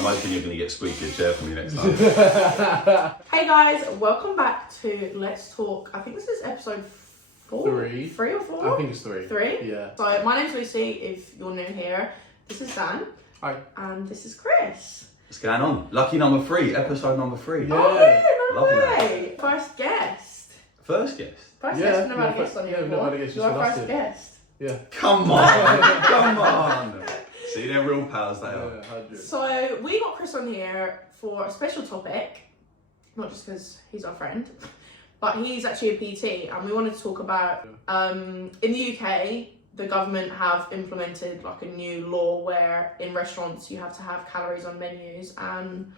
I'm hoping you're going to get squeaky chair for me next time. Hey guys, welcome back to Let's Talk. I think this is episode 4? 3 or 4? I think it's 3. 3? Yeah. So my name's Lucy, if you're new here. This is Dan. Hi. And this is Chris. What's going on? Lucky number 3, episode number 3. Yeah. Oh, yeah, no Lovely way. First guest. First guest. First Yeah, guest, we've never had a yeah, guest on yeah, here we've never had a before. guest, You're just our us first two. guest. Yeah. Come on, come on. See, they're real pals, they are. Yeah, 100. So we got Chris on here for a special topic, not just because he's our friend, but he's actually a PT, and we wanted to talk about in the UK, the government have implemented like a new law where in restaurants you have to have calories on menus, and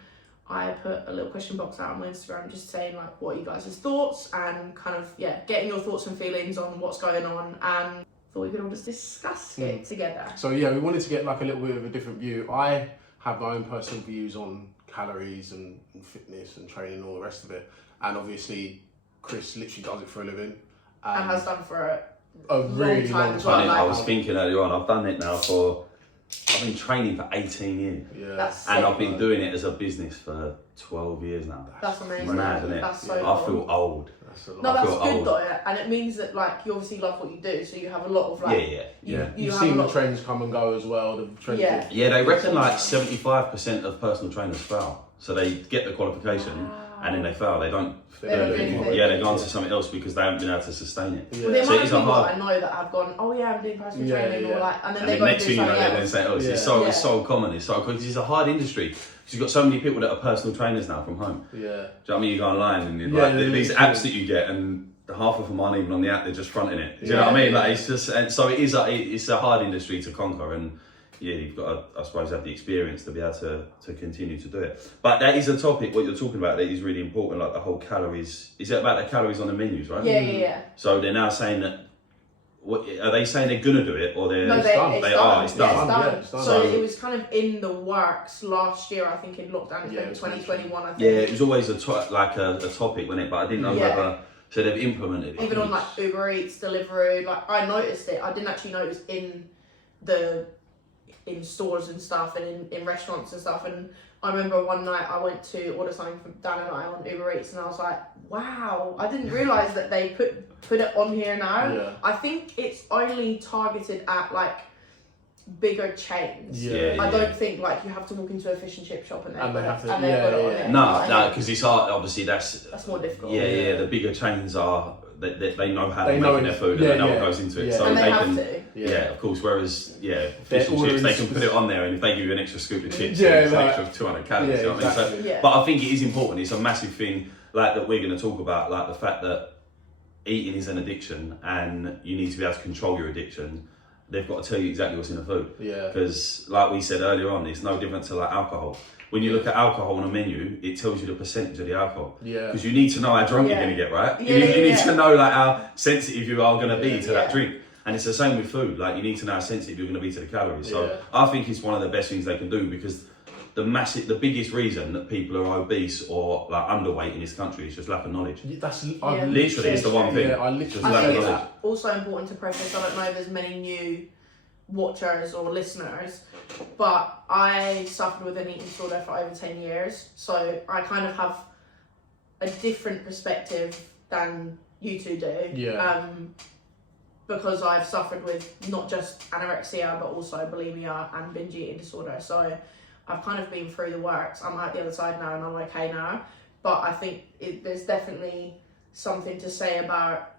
I put a little question box out on my Instagram just saying like what are you guys' thoughts and kind of getting your thoughts and feelings on what's going on, and thought we could all just discuss it together. So yeah, we wanted to get like a little bit of a different view. I have my own personal views on calories and fitness and training and all the rest of it. And obviously Chris literally does it for a living. And has done for a really long as well, time. I was thinking earlier on, I've done it now I've been training for 18 years. Yeah. That's And sick. I've been doing it as a business for 12 years now. That's amazing. Mad, isn't it? That's so I cool. feel old. That's a lot. No, I that's feel good old. though, and it means that like you obviously love what you do, so you have a lot of like Yeah. you You've have seen a the lot. trends come and go as well. The trends Yeah. Yeah, they reckon like 75% of personal trainers fail. So they get the qualification and then they fail. They don't. They don't do anything. Yeah, they go on to something else because they haven't been able to sustain it. Yeah. Well, the So amount it's of a people hard. that I know that have gone, oh yeah, I'm doing personal Yeah, training, yeah. or like, and then And they then go next and thing do you know, something they then else. say, oh, it's so common. It's so because it's a hard industry. Because you've got so many people that are personal trainers now from home. Yeah. Do you know what I mean? You go online and you're Yeah, like, yeah, these yeah. apps that you get, and half of them aren't even on the app; they're just fronting it. Do you know Yeah, what I mean? yeah. Like it's just, and so it's a hard industry to conquer, and yeah, you've got to, I suppose, have the experience to be able to continue to do it. But that is a topic. What you're talking about that is really important, like the whole calories. Is it about the calories on the menus, right? Yeah. So they're now saying that. What are they saying? They're gonna do it, or they're? No, It's they, done. it's They done. are, it's done. Yeah, Yeah, it's done. So So- it was kind of in the works last year, I think, in lockdown, Yeah, in it's 2021, I think. Yeah, it was always a topic, wasn't it? But I didn't know Yeah. whether. So they've implemented it. Even on like Uber Eats, Deliveroo, like I noticed it. I didn't actually notice in stores and stuff, and in restaurants and stuff. And I remember one night I went to order something from Dan and I on Uber Eats, and I was like, wow, I didn't realise that they put it on here now. Yeah. I think it's only targeted at like bigger chains. Yeah. I don't think like you have to walk into a fish and chip shop and And they put have it, to- and they've got it on yeah. there. No, Like, because it's hard. Obviously, that's more difficult. yeah. The bigger chains are they know how They they're know making their it- food yeah, and they know yeah. what goes into it, Yeah. so And they have can. to. Yeah, of course. Whereas, fish Their and chips, orders- they can put it on there, and if they give you an extra scoop of chips, Yeah, it's an like- extra 200 calories. Yeah, You know what I mean? So, exactly. Yeah. but I think it is important. It's a massive thing, like that we're going to talk about, like the fact that eating is an addiction, and you need to be able to control your addiction. They've got to tell you exactly what's in the food. Yeah. Because, like we said earlier on, it's no different to like alcohol. When you look at alcohol on a menu, it tells you the percentage of the alcohol. Yeah. Because you need to know how drunk Yeah. you're going to get, right? Yeah, you need yeah. to know like how sensitive you are going to be to Yeah. that drink. And it's the same with food. Like you need to know how sensitive you're going to be to the calories. So Yeah. I think it's one of the best things they can do, because the biggest reason that people are obese or like underweight in this country is just lack of knowledge. That's Yeah. Literally, it's the one thing. Yeah, I literally. Just I lack think of it's knowledge. also important to preface, I don't know if there's many new watchers or listeners, but I suffered with an eating disorder for over 10 years, so I kind of have a different perspective than you two do. Yeah. Because I've suffered with not just anorexia but also bulimia and binge eating disorder, so I've kind of been through the works. I'm out the other side now and I'm okay now, but I think there's definitely something to say about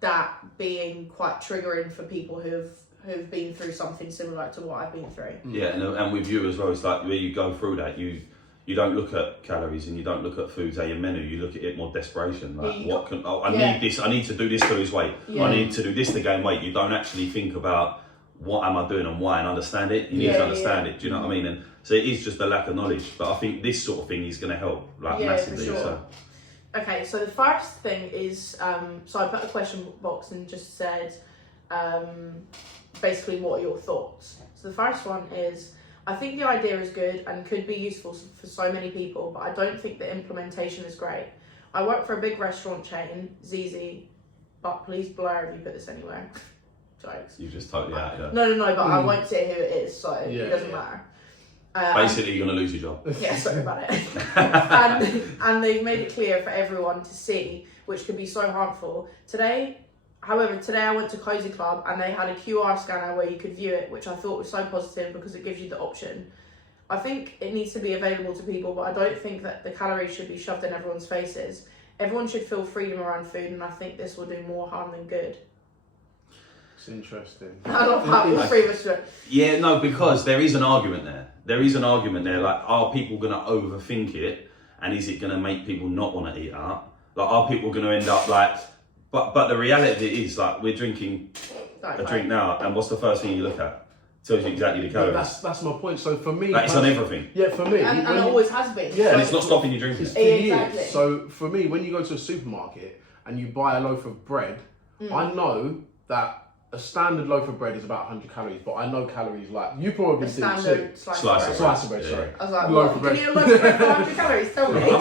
that being quite triggering for people who've been through something similar to what I've been through. Yeah, and with you as well, it's like where you go through that, you don't look at calories and you don't look at foods on your menu. You look at it more desperation. Like, I need this. I need to do this to lose weight. Yeah. I need to do this to gain weight. You don't actually think about what am I doing and why and understand it. You need to understand it. Do you know what I mean? And so it is just a lack of knowledge. But I think this sort of thing is going to help, like massively. For sure. So. Okay, so the first thing is, so I put a question box and just said, basically, what are your thoughts? So the first one is, I think the idea is good and could be useful for so many people, but I don't think the implementation is great. I work for a big restaurant chain, ZZ, but please blur if you put this anywhere. Jokes. You just totally out of No, but I won't say who it is, so it doesn't matter. Basically, you're going to lose your job. Yeah, sorry about it. and they've made it clear for everyone to see, which could be so harmful. Today I went to Cozy Club and they had a QR scanner where you could view it, which I thought was so positive because it gives you the option. I think it needs to be available to people, but I don't think that the calories should be shoved in everyone's faces. Everyone should feel freedom around food, and I think this will do more harm than good. It's interesting. I love how all three of us do it. Yeah, no, because there is an argument there. Like, are people going to overthink it? And is it going to make people not want to eat out? Like, are people going to end up like... But the reality is, like, we're drinking a drink now, and what's the first thing you look at? Tells you exactly the calories. Yeah, that's my point. So for me... Like, it's on everything. Yeah, for me... And it always has been. Yeah. And it's not stopping you drinking. It's for years. Exactly. So for me, when you go to a supermarket and you buy a loaf of bread, I know that a standard loaf of bread is about 100 calories, but I know calories like you probably do too. Standard Slice of bread. Sorry. I was like, Loaf what? of bread. You need a loaf of bread for 100 calories? Tell me. I'm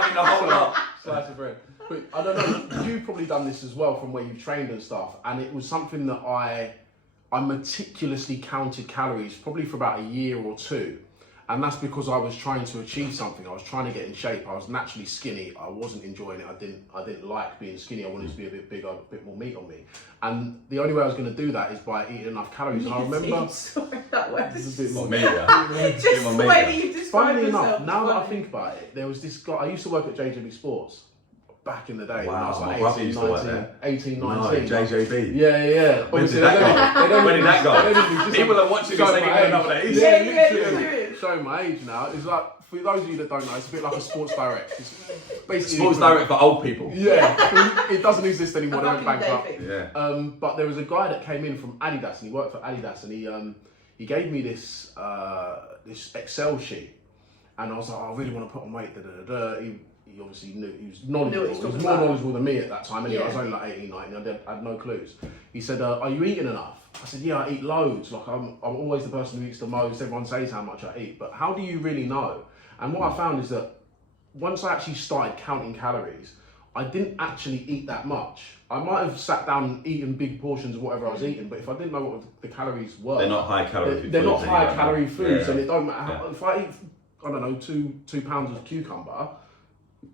having the whole lot. Slice of bread. But I don't know, you've probably done this as well from where you've trained and stuff, and it was something that I meticulously counted calories probably for about a year or two. And that's because I was trying to achieve something. I was trying to get in shape. I was naturally skinny. I wasn't enjoying it. I didn't like being skinny. I wanted to be a bit bigger, a bit more meat on me. And the only way I was going to do that is by eating enough calories. And I remember... Sorry, that word. This is a bit more Just the way that you described Funnily yourself. enough, now that I think about it, there was this guy, I used to work at JJB Sports back in the day when I was Wow, like my brother used to work there. 18, 19. No, JJB. Yeah. When did that go? When did that go? People are watching this, they don't know what that is. Yeah. Showing my age now. It's like, for those of you that don't know, it's a bit like a Sports Direct. It's basically Sports Direct for old people. Yeah, it doesn't exist anymore. They went bankrupt. Yeah. But there was a guy that came in from Adidas, and he worked for Adidas, and he gave me this this Excel sheet, and I was like, I really want to put on weight. He obviously knew, he was knowledgeable. He was more knowledgeable than me at that time. Anyway, I was only like 18, 19, I had no clues. He said, are you eating enough? I said, yeah, I eat loads. Like, I'm always the person who eats the most. Everyone says how much I eat, but how do you really know? And what I found is that once I actually started counting calories, I didn't actually eat that much. I might have sat down and eaten big portions of whatever I was eating, but if I didn't know what the calories were... They're not high calorie foods. They're not high calorie foods, yeah. and it don't matter how... If I eat, I don't know, two pounds of cucumber...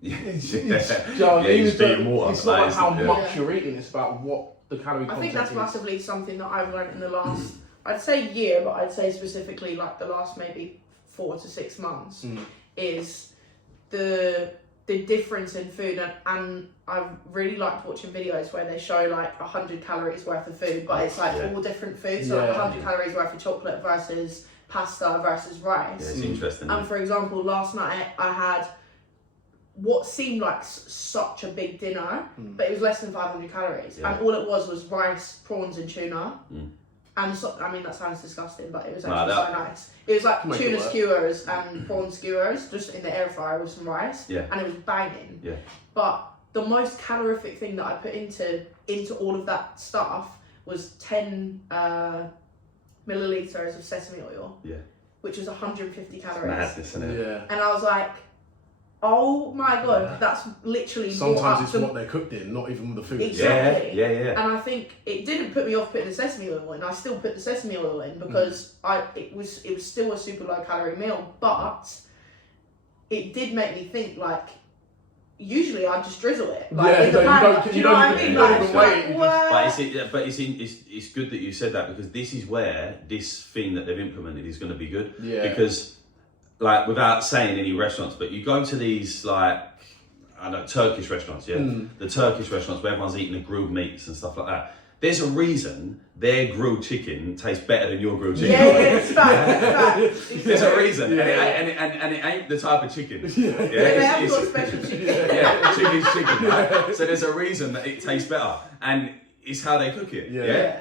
It's not about how much you're eating, it's about what the calorie content is. I think that's massively something that I've learned in the last, I'd say year, but I'd say specifically like the last maybe 4 to 6 months, is the difference in food. And I've really liked watching videos where they show like 100 calories worth of food, but it's like all different foods. So like 100 calories worth of chocolate versus pasta versus rice. Yeah, it's interesting. And for example, last night I had what seemed like such a big dinner, but it was less than 500 calories. And all it was rice, prawns and tuna. And so, I mean, that sounds disgusting, but it was actually so nice. It was like tuna skewers and prawn skewers, just in the air fryer with some rice. And it was banging. But the most calorific thing that I put into all of that stuff was 10 milliliters of sesame oil, which is 150 calories. Madness, isn't it? Yeah. And I was like, oh my god, that's literally sometimes it's what they're cooked in, not even the food. Exactly. Yeah. And I think it didn't put me off putting the sesame oil in. I still put the sesame oil in because it was still a super low calorie meal, but it did make me think like, usually I just drizzle it. Like, in the pan, you know what I mean? But it's good that you said that, because this is where this thing that they've implemented is going to be good. Because, like, without saying any restaurants, but you go to these, like, I don't know, Turkish restaurants, the Turkish restaurants where everyone's eating the grilled meats and stuff like that. There's a reason their grilled chicken tastes better than your grilled chicken. It's fact. There's a reason, and it ain't the type of chicken. They have got special chicken. Chicken's chicken. Right? So there's a reason that it tastes better, and it's how they cook it.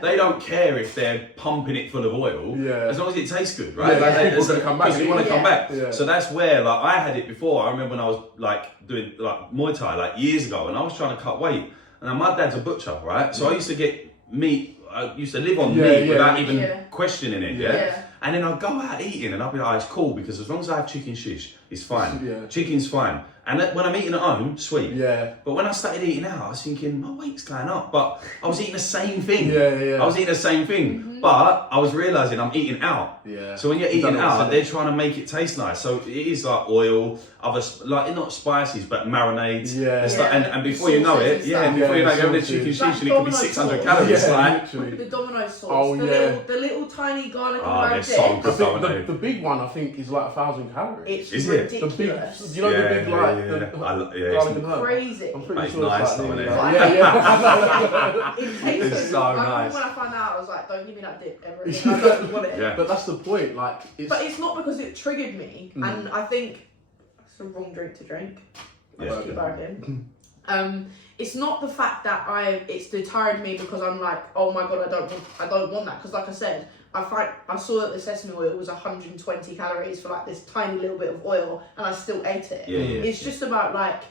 They don't care if they're pumping it full of oil, as long as it tastes good, right? People want to come back. You want to come back. So that's where, like, I had it before. I remember when I was like doing like Muay Thai like years ago, and I was trying to cut weight. And my dad's a butcher, right? So I used to get meat. I used to live on meat without even questioning it. And then I'd go out eating, and I'd be like, oh, it's cool because as long as I have chicken shish, it's fine. Chicken's fine. And when I'm eating at home, sweet. Yeah. But when I started eating out, I was thinking, my weight's going up. But I was eating the same thing. Yeah. I was eating the same thing. But I was realising I'm eating out. Yeah. So when you're eating out, they're trying to make it taste nice. So it is like oil, other, like not spices, but marinades. And before you know it, before you know it, having a chicken shish and it could be 600 calories. The Domino's sauce, the little tiny garlic and herb dip. The big one, I think, is like 1,000 calories. It's ridiculous. The big, you know, the big garlic and herb. Crazy. I'm pretty it's sure nice, it's though, like isn't it? It tastes It's so nice. When I found out, I was like, don't give me that dip ever again. I don't want it. But that's the point. Like, but it's not because it triggered me, and I think it's the wrong drink to drink. It's not the fact that it's deterred me because I'm like, oh my god, I don't want that. Because like I said, I saw that the sesame oil was 120 calories for like this tiny little bit of oil, and I still ate it. It's just about like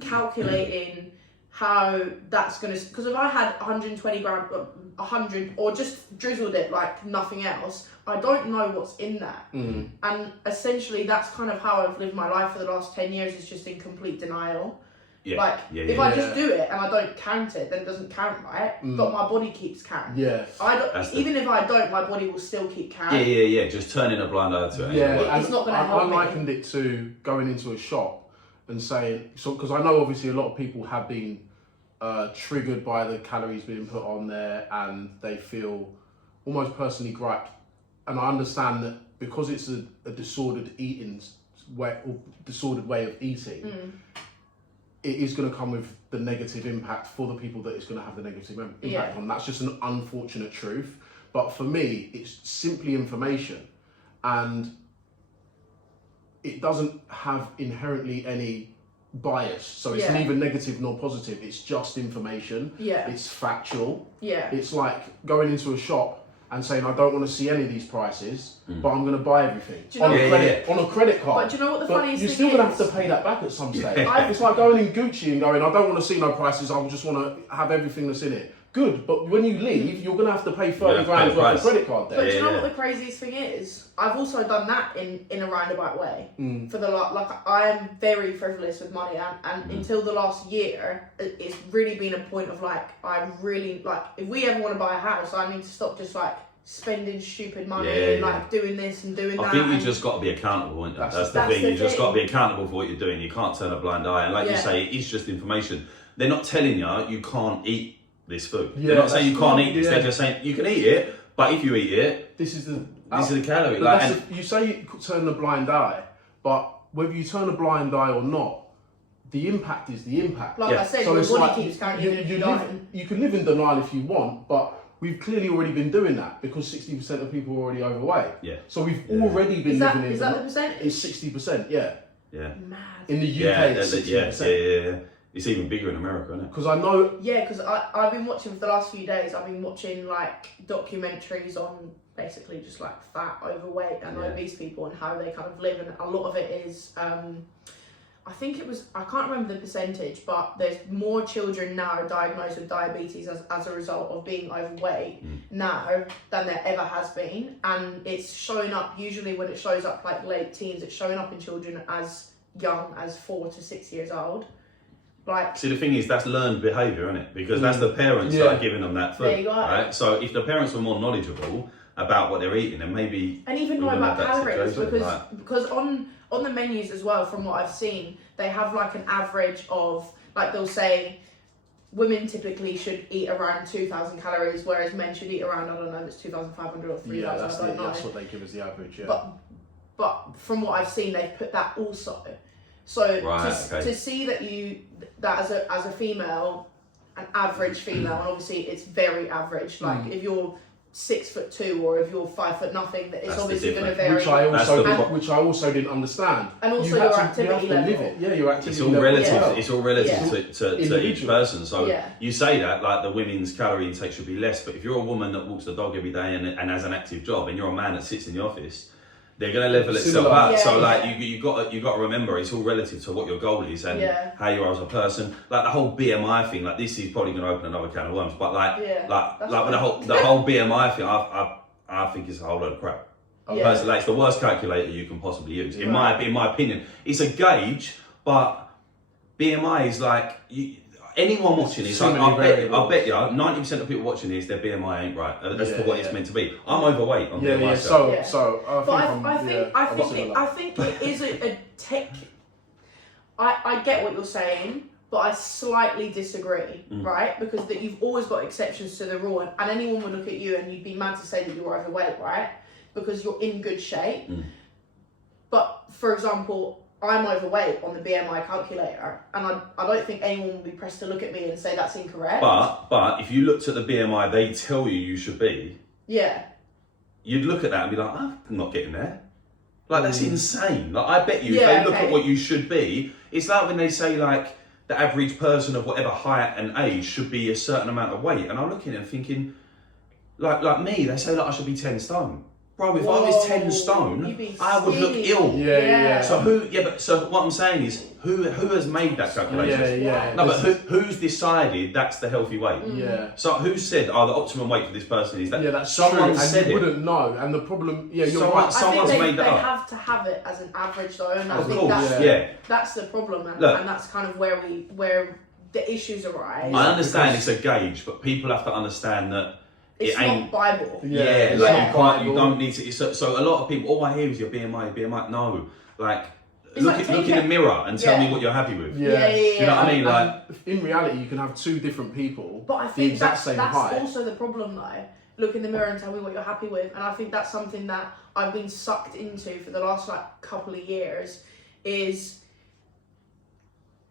calculating how that's gonna. Because if I had 120 grams, 100, or just drizzled it like nothing else, I don't know what's in that. And essentially, that's kind of how I've lived my life for the last 10 years. Is just in complete denial. If I just do it and I don't count it, then it doesn't count, right? But my body keeps count. Even if I don't, my body will still keep count. Just turning a blind eye to it. It's not going to help me. I likened it to going into a shop and saying, because I know obviously a lot of people have been triggered by the calories being put on there, and they feel almost personally griped. And I understand that because it's a disordered eating way, or disordered way of eating. It is going to come with the negative impact for the people that it's going to have the negative impact on. That's just an unfortunate truth. But for me, it's simply information, and it doesn't have inherently any bias. So it's neither negative nor positive. It's just information. It's factual. It's like going into a shop and saying, I don't want to see any of these prices, but I'm going to buy everything on a credit card. But do you know what the funniest thing is? You're still going to have to pay that back at some stage. It's like going in Gucci and going, I don't want to see no prices, I just want to have everything that's in it. Good, but when you leave, you're going to have to pay 30 grand worth of credit card debt. But do you know what the craziest thing is? I've also done that in a roundabout way. For the I am very frivolous with money, and until the last year, it's really been a point of like, I really like, if we ever want to buy a house, I need to stop just like spending stupid money and like doing this and doing that. I think you just got to be accountable, isn't it? That's the thing. You just got to be accountable for what you're doing. You can't turn a blind eye. And like you say, it is just information. They're not telling you can't eat this food. They're not saying you can't eat this. They're just saying you can eat it, but if you eat it, this is the calorie. You say you turn a blind eye, but whether you turn a blind eye or not, the impact is the impact. Like I said, your body keeps counting. You can live in denial if you want, but we've clearly already been doing that because 60% of people are already overweight. So we've already been living in. Is that the percentage? It's 60%. Yeah. Mad. In the UK, it's 60%. It's even bigger in America, isn't it? Because I know. Yeah, because I've been watching for the last few days. I've been watching like documentaries on basically just like fat, overweight, and obese people and how they kind of live, and a lot of it is. I think it was, I can't remember the percentage, but there's more children now diagnosed with diabetes as a result of being overweight now than there ever has been. And it's showing up, usually when it shows up like late teens, it's showing up in children as young as 4 to 6 years old. Like, see, the thing is, that's learned behaviour, isn't it? Because that's the parents that are giving them that food. There you go. Right? So if the parents were more knowledgeable about what they're eating, then maybe... And even know about calories, because on the menus as well, from what I've seen, they have like an average of, like they'll say, women typically should eat around 2,000 calories, whereas men should eat around, I don't know, it's 2,500 or 3,000, I don't know. That's what they give as the average, But from what I've seen, they've put that also. So to see that as a female, an average female, and obviously it's very average, like if you're 6'2" or if you're 5 foot nothing, it's that's obviously going to vary. Which I also didn't understand. And also your activity level. Live it. Yeah, your activity it's all level. relative. It's all relative to each person. So Yeah. you say that like the women's calorie intake should be less, but if you're a woman that walks the dog every day and has an active job, and you're a man that sits in the office, they're going to level itself out. Yeah, so like you got to remember, it's all relative to what your goal is and how you are as a person. Like the whole BMI thing, like this is probably going to open another can of worms. But like the whole BMI thing, I think it's a whole load of crap. Personally, like, it's the worst calculator you can possibly use. In my opinion, it's a gauge, but BMI is like anyone watching this. I bet you 90% of people watching this, their BMI ain't right as to what it's meant to be. I'm overweight on BMI. I think it is a tech. I get what you're saying, but I slightly disagree, right? Because that you've always got exceptions to the rule, and anyone would look at you and you'd be mad to say that you're overweight, right? Because you're in good shape. But for example, I'm overweight on the BMI calculator, and I don't think anyone will be pressed to look at me and say that's incorrect. But if you looked at the BMI they tell you should be, you'd look at that and be like, I'm not getting there. Like, that's insane. Like, I bet you, if they look at what you should be, it's like when they say, like, the average person of whatever height and age should be a certain amount of weight. And I'm looking at it thinking, like me, they say, like, I should be 10 stone. Bro, if I was 10 stone, I would look ill. So what I'm saying is, who has made that calculation? No, but who's decided that's the healthy weight? So who said, the optimum weight for this person is that? That's someone true. said and you wouldn't know. And the problem, you're right. Someone's made that up. They have to have it as an average though, and I of think course, that's the problem, and that's kind of where the issues arise. I understand it's a gauge, but people have to understand that it's not Bible. You don't need to. So a lot of people, all I hear is your BMI. No, like look in the mirror and tell me what you're happy with. Do you know what I mean? Like, in reality, you can have two different people, but I think that's height. also the problem though. Look in the mirror and tell me what you're happy with, and I think that's something that I've been sucked into for the last couple of years. Is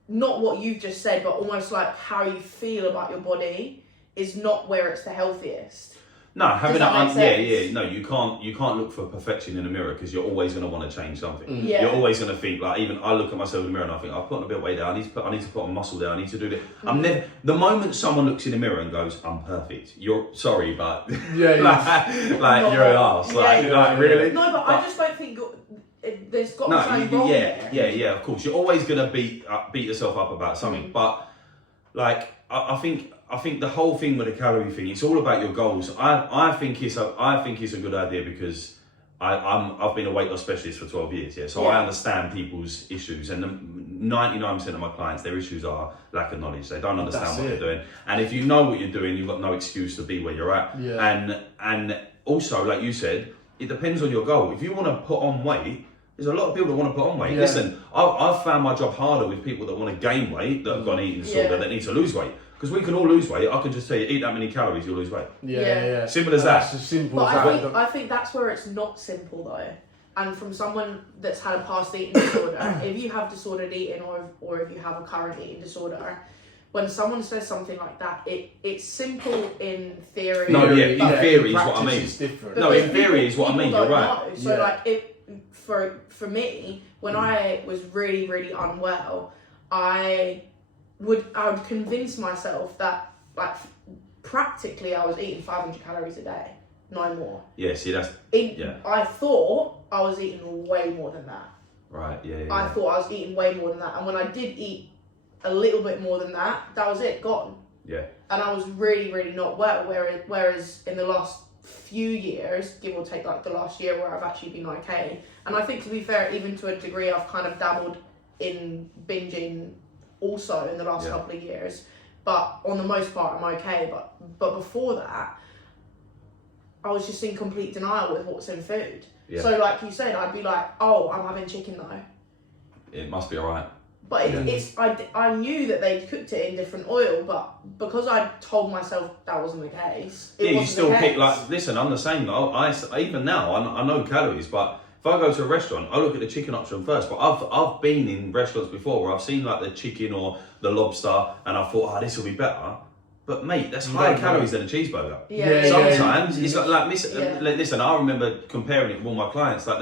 not what you've just said, but almost like how you feel about your body is not where it's the healthiest. No, having that, no, you can't look for perfection in the mirror because you're always going to want to change something. You're always going to think, like, even I look at myself in the mirror and I think, I've put on a bit of weight there, I need to put on muscle there, I need to do this. The moment someone looks in the mirror and goes, I'm perfect, you're sorry, but you're an arse. Really? No, but I just don't think there's got to be something wrong there. Yeah, of course. You're always going to beat yourself up about something, but like, I think the whole thing with the calorie thing, it's all about your goals. I think it's a good idea because I've been a weight loss specialist for 12 years, so I understand people's issues, and 99% of my clients, their issues are lack of knowledge. They don't understand what they're doing, and if you know what you're doing, you've got no excuse to be where you're at. And also, like you said, it depends on your goal. If you want to put on weight, there's a lot of people that want to put on weight. Listen, I've found my job harder with people that want to gain weight, that have got an eating disorder, that need to lose weight. Because we can all lose weight. I can just tell you, eat that many calories, you'll lose weight. Simple as that. That's as simple but as that. I think that's where it's not simple though. And from someone that's had a past eating disorder, if you have disordered eating or if you have a current eating disorder, when someone says something like that, it's simple in theory. In theory is what I mean. In theory is what I mean. You're right. Know. So like, for me, when I was really, really unwell, I would convince myself that like practically I was eating 500 calories a day, no more. Yeah, see that's I thought I was eating way more than that. Right. I thought I was eating way more than that, and when I did eat a little bit more than that, that was it, gone. Yeah. And I was really, really not well. Whereas in the last few years, give or take like the last year where I've actually been okay, and I think to be fair, even to a degree, I've kind of dabbled in binging also in the last couple of years, but on the most part I'm okay. But before that, I was just in complete denial with what's in food. So like you said, I'd be like, oh, I'm having chicken though, it must be alright. but I knew that they cooked it in different oil, but because I told myself that wasn't the case, you still pick, like, listen, I'm the same though. I even now I know calories, but if I go to a restaurant, I look at the chicken option first. But I've been in restaurants before where I've seen like the chicken or the lobster, and I thought, this will be better. But mate, that's higher calories than a cheeseburger. Sometimes it's like listen, I remember comparing it with all my clients, like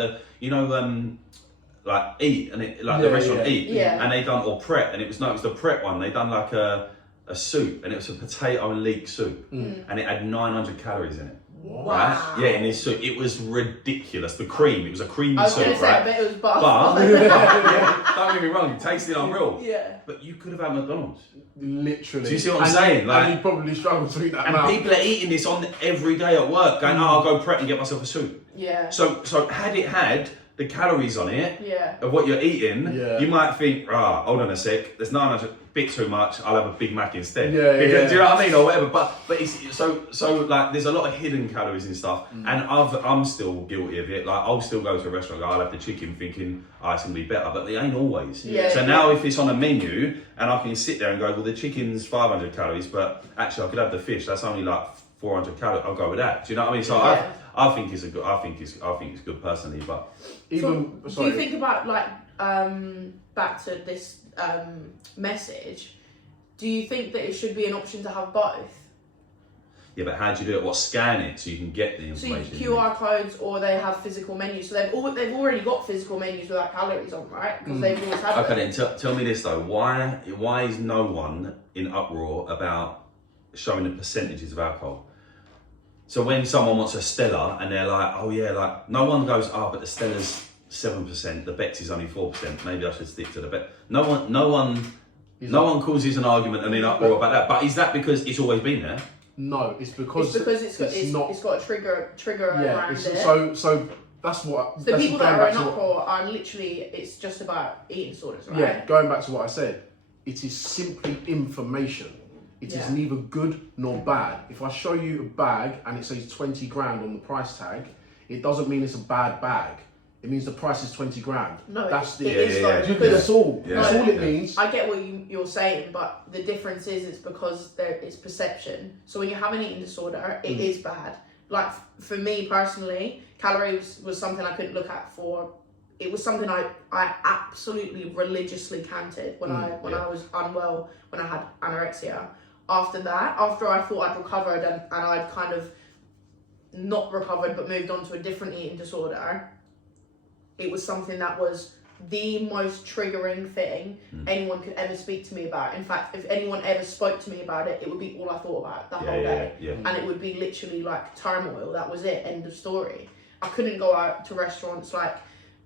like Eat and the restaurant Eat, and they done, or Pret, and it was the Pret one. They done like a soup, and it was a potato and leek soup, and it had 900 calories in it. Wow. Right? Yeah, in this soup, it was ridiculous. The cream, it was a creamy soup, right? I bet it was buff. But don't get me wrong, it tasted unreal. Yeah. But you could have had McDonald's. Literally. Do you see what I'm saying? And you probably struggle to eat that. And people are eating this on every day at work, going, I'll go Pret and get myself a soup. Yeah. So had it had the calories on it Yeah. of what you're eating, Yeah. you might think, hold on a sec, there's 900, bit too much, I'll have a Big Mac instead. Yeah, Because, yeah. do you know what I mean? Or whatever. But it's so like there's a lot of hidden calories and stuff. And I'm still guilty of it. Like I'll still go to a restaurant, I'll have the chicken thinking, it's gonna be better, but they ain't always. Yeah, so yeah. now if it's on a menu and I can sit there and go, well the chicken's 500 calories, but actually I could have the fish, that's only like 400 calories, I'll go with that. Do you know what I mean? So Yeah. I think it's good personally, but Even Do sorry. you think about like back to this message? Do you think that it should be an option to have both? yeah, but how do you do it? What, scan it so you can get the So you information? QR codes, or they have physical menus. So they've already got physical menus without calories on, right? Because they've always had Okay, them. then tell me this though. Why is no one in uproar about showing the percentages of alcohol? So when someone wants a Stella and they're like, oh yeah, like no one goes, but the Stella's 7%, the Beck's is only 4%. Maybe I should stick to the Beck. No one causes an argument and an uproar about that. But is that because it's always been there? No, it's because it's got a trigger around it. So that's what. The that's people that going are back in to what- uproar are literally, it's just about eating disorders, right? Yeah, going back to what I said, it is simply information. It is neither good nor bad. If I show you a bag and it says 20 grand on the price tag, it doesn't mean it's a bad bag. It means the price is 20 grand. No, that's it is though, because That's all. Yeah. That's all it means. I get what you're saying, but the difference is it's because there is perception. So when you have an eating disorder, it is bad. Like for me personally, calories was something I couldn't look at for. It was something I absolutely religiously counted when I was unwell, when I had anorexia. After that, after I thought I'd recovered and I'd kind of not recovered but moved on to a different eating disorder, it was something that was the most triggering thing anyone could ever speak to me about. In fact, if anyone ever spoke to me about it, it would be all I thought about the whole day. Yeah. And it would be literally like turmoil. That was it. End of story. I couldn't go out to restaurants. Like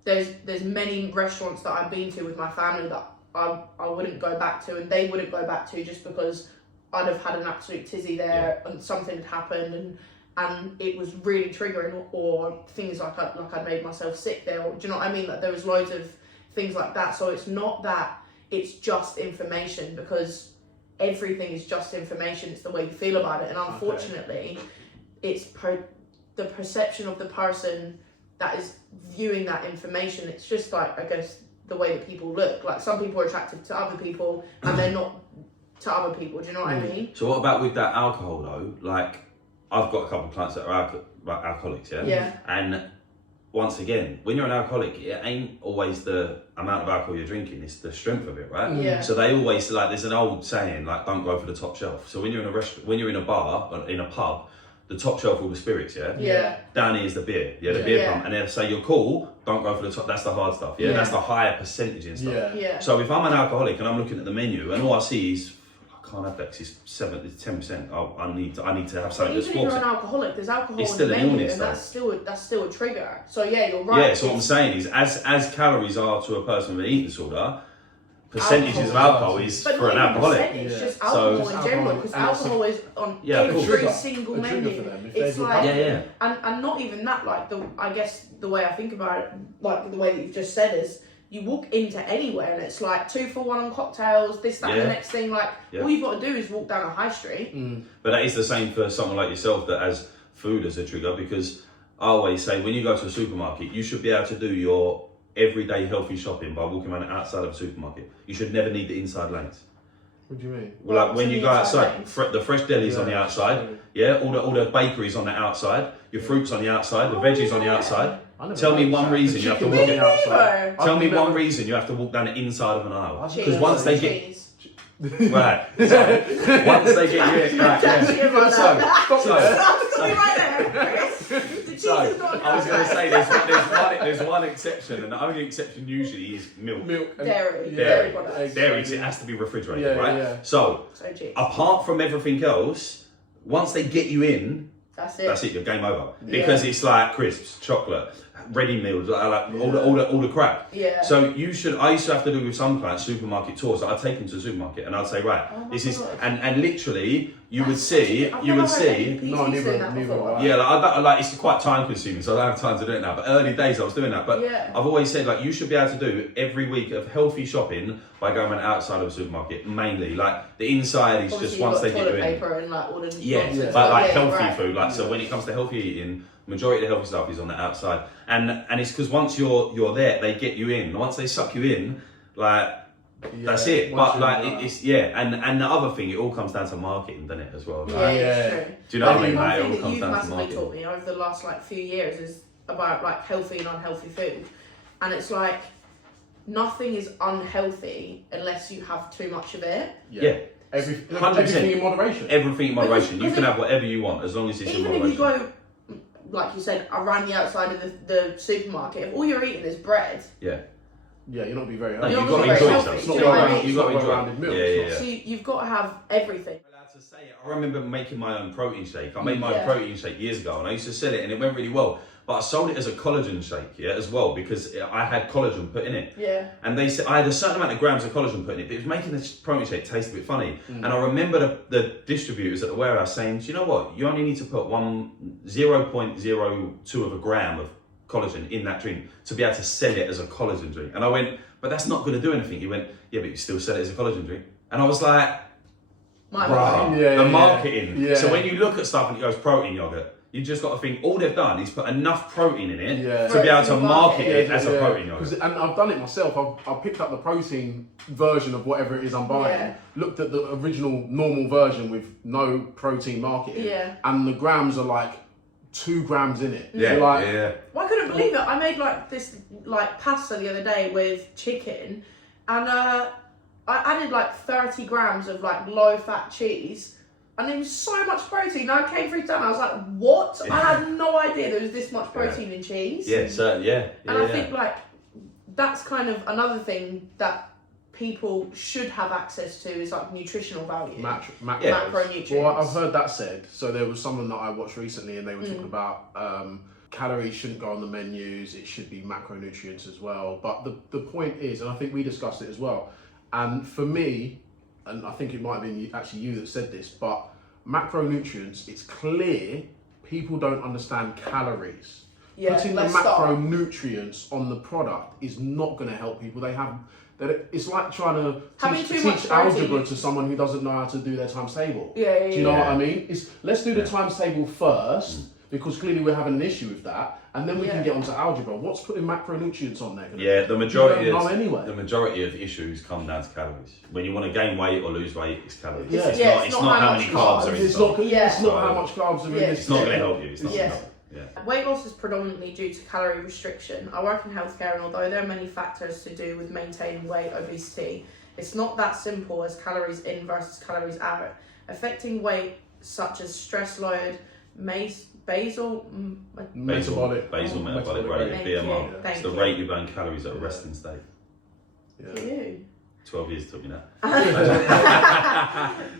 there's many restaurants that I've been to with my family that I wouldn't go back to, and they wouldn't go back to just because I'd have had an absolute tizzy there and something had happened and it was really triggering, or things like I'd made myself sick there, or do you know what I mean? Like there was loads of things like that. So it's not that it's just information, because everything is just information. It's the way you feel about it, and unfortunately, it's the perception of the person that is viewing that information. It's just like, I guess, the way that people look. Like some people are attracted to other people, and they're not to other people. Do you know what I mean? So what about with that alcohol though? Like I've got a couple of clients that are alcoholics, Yeah. And once again, when you're an alcoholic, it ain't always the amount of alcohol you're drinking, it's the strength of it, right? Yeah. So they always, like, there's an old saying, like, don't go for the top shelf. So when you're in a restaurant, when you're in a bar, or in a pub, the top shelf all the spirits, Yeah. Down here is the beer, the beer pump. And they'll say, you're cool, don't go for the top, that's the hard stuff, that's the higher percentage and stuff. Yeah. So if I'm an alcoholic and I'm looking at the menu and all I see is, I can't have that because it's 10%. I need to have something that's Even if you're 4%. an alcoholic, there's alcohol It's in still the an menu, illness, and though. that's still a trigger. So yeah, you're right. Yeah, so what I'm saying is, as calories are to a person with an eating disorder, percentages of alcohol is But for an not even alcoholic. percentage, Yeah. just So- alcohol in Just general, because alcohol, and alcohol is on Yeah, of every course. single A trigger menu. for them, if It's they've like, got- and not even that. Like I guess the way I think about it, like the way that you've just said, is you walk into anywhere and it's like 2 for 1 on cocktails, this, that, and the next thing. Like all you've got to do is walk down a high street. But that is the same for someone like yourself that has food as a trigger, because I always say when you go to a supermarket, you should be able to do your everyday healthy shopping by walking around the outside of a supermarket. You should never need the inside lanes. What do you mean? Well, like when you go outside, lanes? the fresh delis on the outside, all the bakeries on the outside, your fruits on the outside, the veggies on the outside. Tell me one reason you have to walk on the in. outside. Tell me one reason you have to walk down the inside of an aisle. Because once they get Cheese. right, so once they get you right, So I was going to say there's one exception, and the only exception usually is milk. Dairy products. Dairy, it has to be refrigerated, Yeah, right? yeah. So cheese. apart from everything else, once they get you in, That's it. that's it, you're game over. Because it's like crisps, chocolate, ready meals, like all the crap. Yeah. So I used to have to do with some clients supermarket tours. I'd take them to the supermarket and I'd say, right, this is, and literally you would see. No, neither. Yeah, it's quite time consuming, so I don't have time to do it now. But early days I was doing that. But I've always said, like, you should be able to do every week of healthy shopping by going outside of the supermarket, mainly. Like, the inside is obviously just once they get you in. paper and like all the But like healthy food, like, so when it comes to healthy eating, majority of the healthy stuff is on the outside. And it's because once you're there, they get you in. Once they suck you in, like, that's it. But like it's and the other thing, it all comes down to marketing, doesn't it, as well? Like, it's true. do you know what I mean? One Like, it thing all that comes you've down to massively marketing. taught me over the last like few years is about like healthy and unhealthy food, and it's like nothing is unhealthy unless you have too much of it. Yeah. Everything in moderation. Everything in moderation. You Because can have whatever you want as long as it's in Even moderation. if you go, like you said, around the outside of the supermarket, if all you're eating is bread, Yeah, you're not be very No, healthy. you've You're got not to very enjoy healthy. yourself. Do you know what I mean? You've got to enjoy rounded milk. it. so you've got to have everything. I'm allowed to say it. I remember making my own protein shake. I made my Yeah. own protein shake years ago, and I used to sell it, and it went really well. But I sold it as a collagen shake, as well, because I had collagen put in it. Yeah. And they said I had a certain amount of grams of collagen put in it, but it was making the protein shake taste a bit funny. And I remember the distributors at the warehouse saying, "Do you know what? You only need to put 0.02 of a gram of collagen in that drink to be able to sell it as a collagen drink." And I went, "But that's not going to do anything." He went, "Yeah, but you still sell it as a collagen drink." And I was like, Right. the marketing. Yeah. So when you look at stuff and it goes protein yogurt, you just got to think all they've done is put enough protein in it to be able to market it as a protein yogurt. And I've done it myself. I've picked up the protein version of whatever it is I'm buying, Yeah. looked at the original normal version with no protein marketing, and the grams are like 2 grams in it. Yeah, You're like, Well, I couldn't believe it. I made like this like pasta the other day with chicken, and I added like 30 grams of like low fat cheese. And there was so much protein. I came through town. I was like, "What?" I had no idea there was this much protein in cheese. Yeah, certainly. Yeah. And I think like that's kind of another thing that people should have access to is like nutritional value. Macronutrients. Well, I've heard that said. So there was someone that I watched recently, and they were talking about calories shouldn't go on the menus. It should be macronutrients as well. But the point is, and I think we discussed it as well. And for me, and I think it might have been actually you that said this, but macronutrients, it's clear people don't understand calories. Yeah, Putting the let's start. macronutrients on the product is not going to help people. It's like trying to Having too much teach protein. algebra to someone who doesn't know how to do their times table. Yeah, yeah, Do you know yeah. what I mean? Let's do the times table first, because clearly we're having an issue with that, and then we can get onto algebra. What's putting macronutrients on there? Yeah, the majority of issues come down to calories. When you want to gain weight or lose weight, it's calories. Yeah. It's not how many carbs are in It's stock. not how much carbs are in this. It's not going to help you. It's not going to help you. Yeah. Weight loss is predominantly due to calorie restriction. I work in healthcare, and although there are many factors to do with maintaining weight, obesity, it's not that simple as calories in versus calories out. Affecting weight, such as stress load, basal Metabolic rate, Thank you. BMR. Thank It's the you. rate you burn calories at a resting state. You. 12 years took me that.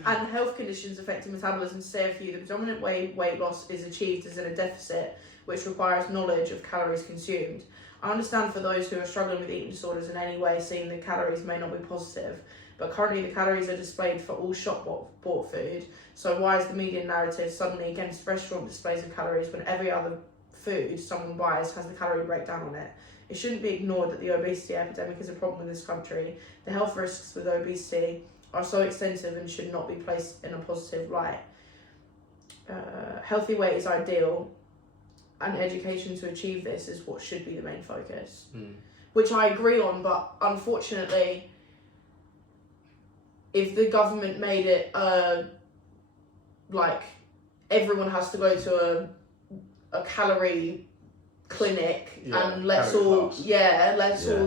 And health conditions affecting metabolism. To say a few, the predominant way weight loss is achieved is in a deficit, which requires knowledge of calories consumed. I understand for those who are struggling with eating disorders in any way, seeing the calories may not be positive, but currently the calories are displayed for all shop-bought food. So why is the media narrative suddenly against restaurant displays of calories when every other food someone buys has the calorie breakdown on it? It shouldn't be ignored that the obesity epidemic is a problem in this country. The health risks with obesity are so extensive and should not be placed in a positive light. Healthy weight is ideal, and education to achieve this is what should be the main focus. Which I agree on, but unfortunately, if the government made it like everyone has to go to a calorie clinic and let's all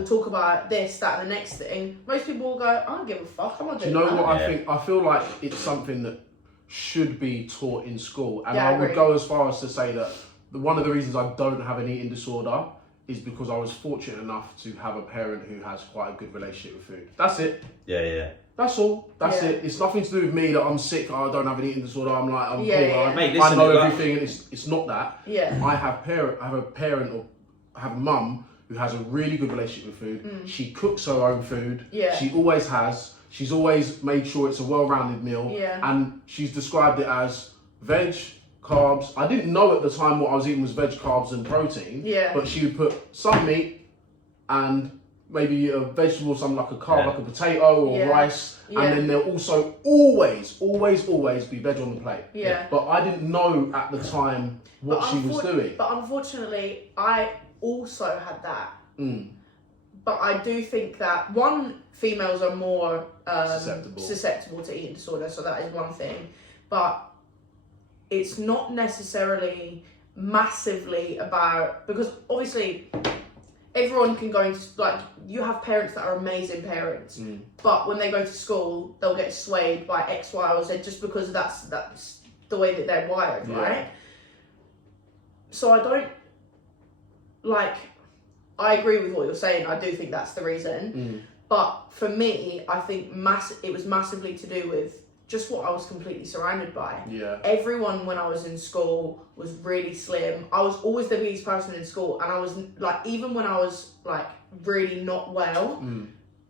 talk about this, that, and the next thing, most people will go, I don't give a fuck, I'm not doing that. Do you know what I think? I feel like it's something that should be taught in school, and I would agree. go as far as to say that one of the reasons I don't have an eating disorder is because I was fortunate enough to have a parent who has quite a good relationship with food. That's it. Yeah. That's all. That's it. It's nothing to do with me that I'm sick. I don't have an eating disorder. I'm like, I'm cool. Mate, I listen, know everything, and it's not that. Yeah. I have a parent or have a mum who has a really good relationship with food. She cooks her own food. Yeah. She always has. She's always made sure it's a well-rounded meal. Yeah. And she's described it as veg, carbs. I didn't know at the time what I was eating was veg, carbs and protein. Yeah. But she would put some meat and maybe a vegetable, something like a carb, like a potato or rice. Yeah. And then there'll also always be veg on the plate. Yeah. But I didn't know at the time what she was doing. But unfortunately, I also had that. But I do think that, one, females are more susceptible to eating disorders, so that is one thing. But it's not necessarily massively about, because obviously everyone can go into, like, you have parents that are amazing parents, but when they go to school, they'll get swayed by X, Y, or Z just because that's the way that they're wired, right? So I don't, like, I agree with what you're saying. I do think that's the reason. But for me, I think it was massively to do with just what I was completely surrounded by. Yeah. Everyone when I was in school was really slim. I was always the biggest person in school, and I was like, even when I was like really not well,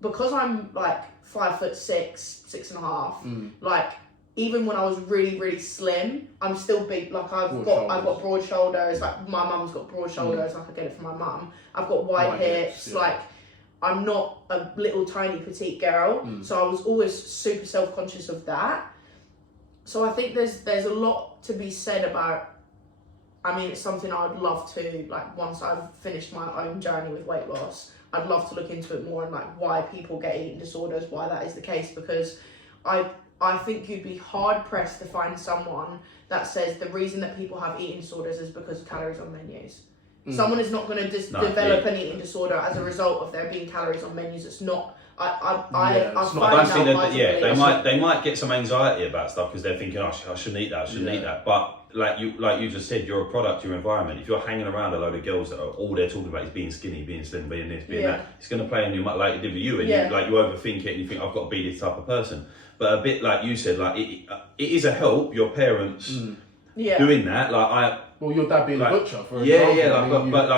because I'm like 5'6", 6.5", like even when I was really, really slim, I'm still big. Like I've got broad shoulders. Like my mum's got broad shoulders. Like I get it from my mum. I've got wide hips. Yeah. Like I'm not a little tiny petite girl. So I was always super self-conscious of that. So I think there's a lot to be said about. I mean, it's something I'd love to, like, once I've finished my own journey with weight loss, I'd love to look into it more and like why people get eating disorders, why that is the case, because I think you'd be hard pressed to find someone that says the reason that people have eating disorders is because of calories on menus. Someone is not going to develop an eating disorder as a result of there being calories on menus. It's not. I don't think that. They might get some anxiety about stuff because they're thinking, oh, I shouldn't eat that. I shouldn't eat that. But like you just said, you're a product of your environment. If you're hanging around a load of girls that are all they're talking about is being skinny, being slim, being this, being that, it's going to play on you like it did with you, and you overthink it and you think I've got to be this type of person. But a bit like you said, like it is a help. Your parents doing that, Well, your dad being like, a butcher, for example. But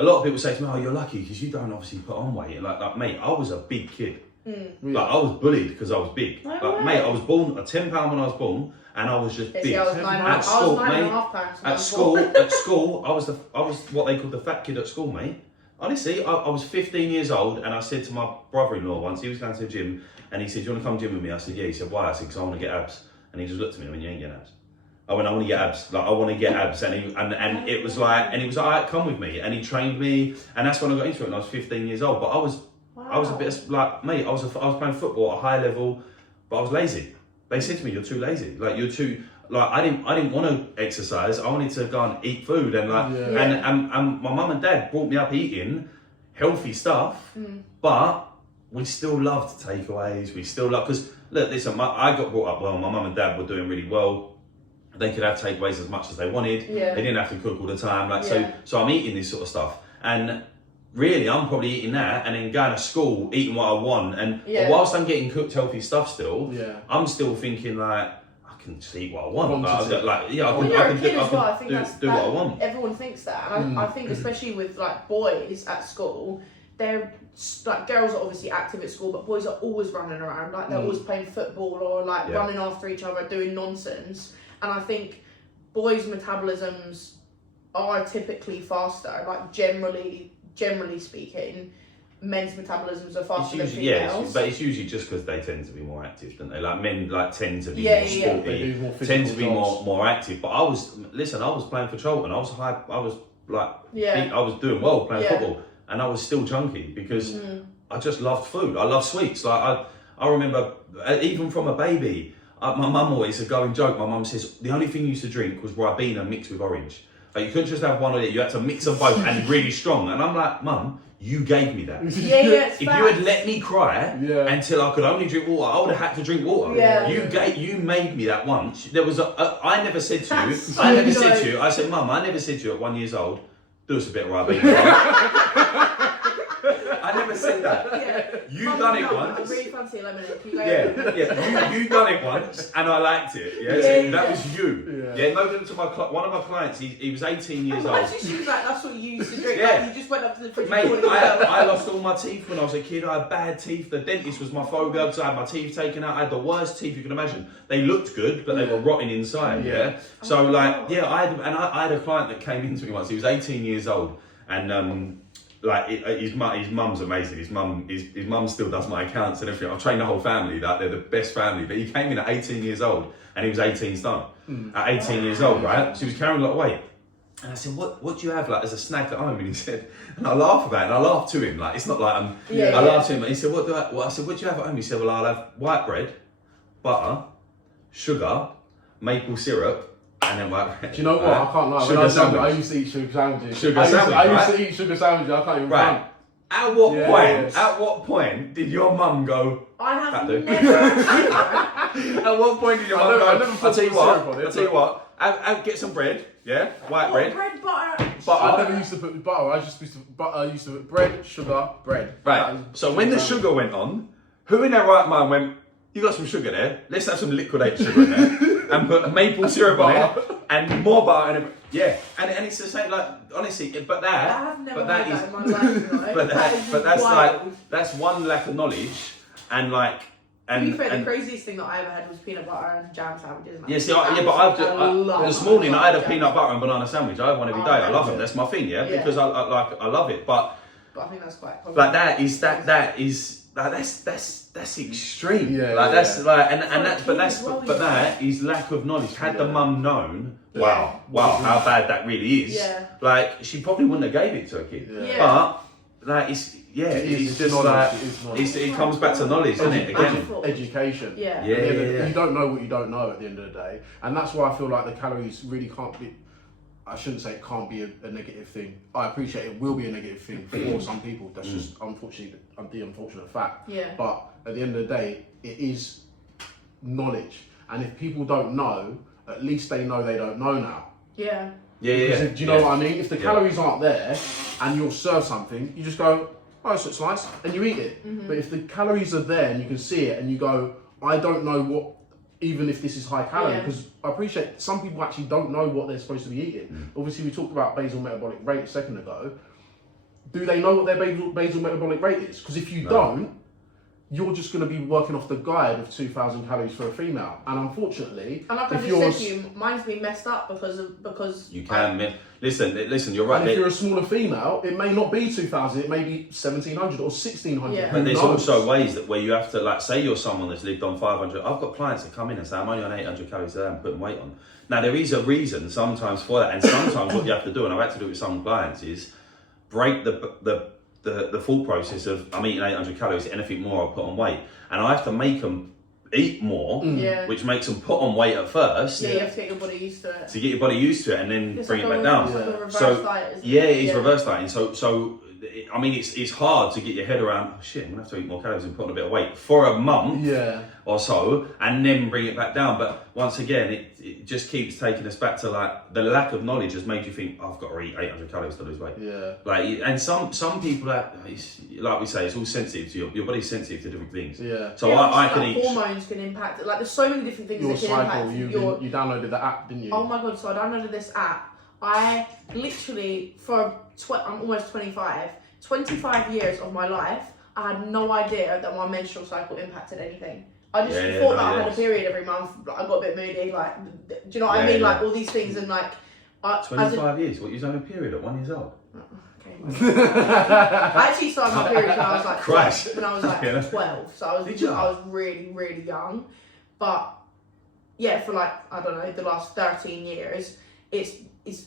a lot of people say to me, oh, you're lucky because you don't obviously put on weight. Like, mate, I was a big kid. Like, I was bullied because I was big. Mate, I was born at 10 pound when I was born, and I was just big. I was 9.5 pounds. At school, I was what they called the fat kid at school, mate. Honestly, I was 15 years old, and I said to my brother-in-law once, he was going to the gym, and he said, do you want to come gym with me? I said, yeah. He said, why? I said, because I want to get abs. And he just looked at me and went, you ain't getting abs. I went, I want to get abs. Like, I want to get abs. And it was like, all right, come with me. And he trained me. And that's when I got into it. And I was 15 years old. But I was a bit like, mate, I was playing football at a high level, but I was lazy. They said to me, you're too lazy. Like, you're too, like, I didn't want to exercise. I wanted to go and eat food. And like, and my mum and dad brought me up eating healthy stuff, but we still loved takeaways. We still love, because look, listen, I got brought up well. My mum and dad were doing really well. They could have takeaways as much as they wanted. They didn't have to cook all the time. Like so I'm eating this sort of stuff. And really, I'm probably eating that and then going to school, eating what I want. And whilst I'm getting cooked healthy stuff still, I'm still thinking like, I can just eat what I want. I can do what I want. Everyone thinks that. And I think especially with like boys at school, they're like, girls are obviously active at school, but boys are always running around. Like they're always playing football or like running after each other, doing nonsense. And I think boys' metabolisms are typically faster. Like generally speaking, men's metabolisms are faster than females. But it's usually just because they tend to be more active, don't they? Like men tend to be more sporty, tend to be more active. But I was playing for Charlton. I was doing well playing football, and I was still chunky because I just loved food. I love sweets. Like I remember even from a baby. My mum always, a going joke, my mum says, the only thing you used to drink was Ribena mixed with orange. Like, you couldn't just have one of it, you had to mix them both and really strong. And I'm like, Mum, you gave me that. If you had let me cry until I could only drink water, I would have had to drink water. You made me that once. There was I never said to you, I said, Mum, I never said to you at 1 year old, do us a bit of Ribena. I never said that. Yeah. You Mum's done it not, once. I really fancy a lemonade. Can you go Yeah. You done it once, and I liked it. Yeah, Yeah, so yeah. that was you. Yeah. Yeah. No, to one of my clients. He was 18 years old. Imagine she was like, that's what you used to drink. Yeah. Like, you just went up to the fridge Mate, and poured it yourself. I lost all my teeth when I was a kid. I had bad teeth. The dentist was my phobia because I had my teeth taken out. I had the worst teeth you can imagine. They looked good, but they were rotting inside. Yeah. So like, yeah, I had a client that came into me once. He was 18 years old, and his mum's amazing. His mum still does my accounts and everything. I've trained the whole family. That they're the best family. But he came in at 18 years old, and he was 18 stone. At 18 years old, right? So he was carrying a lot of weight. And I said, what do you have like as a snack at home? And he said, and I laugh about it, and I laugh to him. Like, it's not like I laugh to him. And he said, I said, what do you have at home? He said, well, I'll have white bread, butter, sugar, maple syrup, and then white bread. Do you know what? I can't lie. When I was younger, I used to eat sugar sandwiches. I used to eat sugar sandwiches. I can't even Right. At what point did your mum go, I have that dude? never. At what point did your mum go, I'll tell you what, get some bread, yeah? White bread. Bread, butter. I never used to put butter. I just used to put bread, sugar, bread. Right. So when the sugar went on, who in their right mind went, you got some sugar there, let's have some liquidate sugar in there, and put maple syrup on it, and more butter, and and it's the same, like, honestly, but I that, have never but that heard is, that in my life, though. but that's wild. like, that's one lack of knowledge, and like, To be fair, the craziest thing that I ever had was peanut butter and jam sandwiches. yeah, see, this morning I had a peanut butter and banana sandwich. I have one every day. I love them. That's my thing, yeah, because I love it. But I think that's quite common. like that's extreme. Yeah, like that's like and For a that kid as well, that is lack of knowledge. Had the mum known, wow, how bad that really is. Yeah. Like she probably wouldn't have gave it to a kid. Yeah. But like it's just like it comes back to knowledge, doesn't it? Again. Education. Yeah. You don't know what you don't know at the end of the day, and that's why I feel like the calories really can't be. I shouldn't say it can't be a negative thing. I appreciate it will be a negative thing for some people. That's just unfortunately the unfortunate fact. Yeah. But at the end of the day, it is knowledge, and if people don't know, at least they know they don't know now. Yeah. Yeah. Do you know what I mean? If the calories aren't there, and you're served something, you just go, oh, this looks nice, and you eat it. But if the calories are there and you can see it, and you go, I don't know what. Even if this is high calorie, because I appreciate some people actually don't know what they're supposed to be eating. Obviously, we talked about basal metabolic rate a second ago. Do they know what their basal metabolic rate is? Because if you don't, you're just going to be working off the guide of 2,000 calories for a female. And unfortunately, and like I just said to you, mine's been messed up because you can. Listen, you're right. And if you're a smaller female, it may not be 2,000, it may be 1,700 or 1,600. Yeah. But there's also ways where you have to, like, say you're someone that's lived on 500. I've got clients that come in and say, I'm only on 800 calories a day, I'm putting weight on. Now, there is a reason sometimes for that, and sometimes what you have to do, and I've had to do it with some clients, is break the thought process of, I'm eating 800 calories, anything more I'll put on weight. And I have to make them eat more, which makes them put on weight at first. Yeah, you have to get your body used to it. To get your body used to it and then bring it back down. Like a reverse diet, isn't it is reverse dieting. So I mean, it's hard to get your head around, oh shit, I'm gonna have to eat more calories and put on a bit of weight for a month or so, and then bring it back down. But once again, it just keeps taking us back to like the lack of knowledge has made you think, oh, I've got to eat 800 calories to lose weight. Yeah. Like, and some people like we say, it's all sensitive to your body's sensitive to different things. Yeah. So I can eat. Hormones can impact it. Like there's so many different things Your that can cycle. impact You downloaded the app, didn't you? Oh my god! So I downloaded this app. I literally I'm almost 25. 25 years of my life, I had no idea that my menstrual cycle impacted anything. I just thought that I had a period every month. I got a bit moody. Like, do you know what I mean? Like all these things and like. 25 years. What, you was on a period at 1 year old? Okay. I actually started my period when I was like 12, when I was like 12. So I was really, really young. But yeah, for like, I don't know, the last 13 years,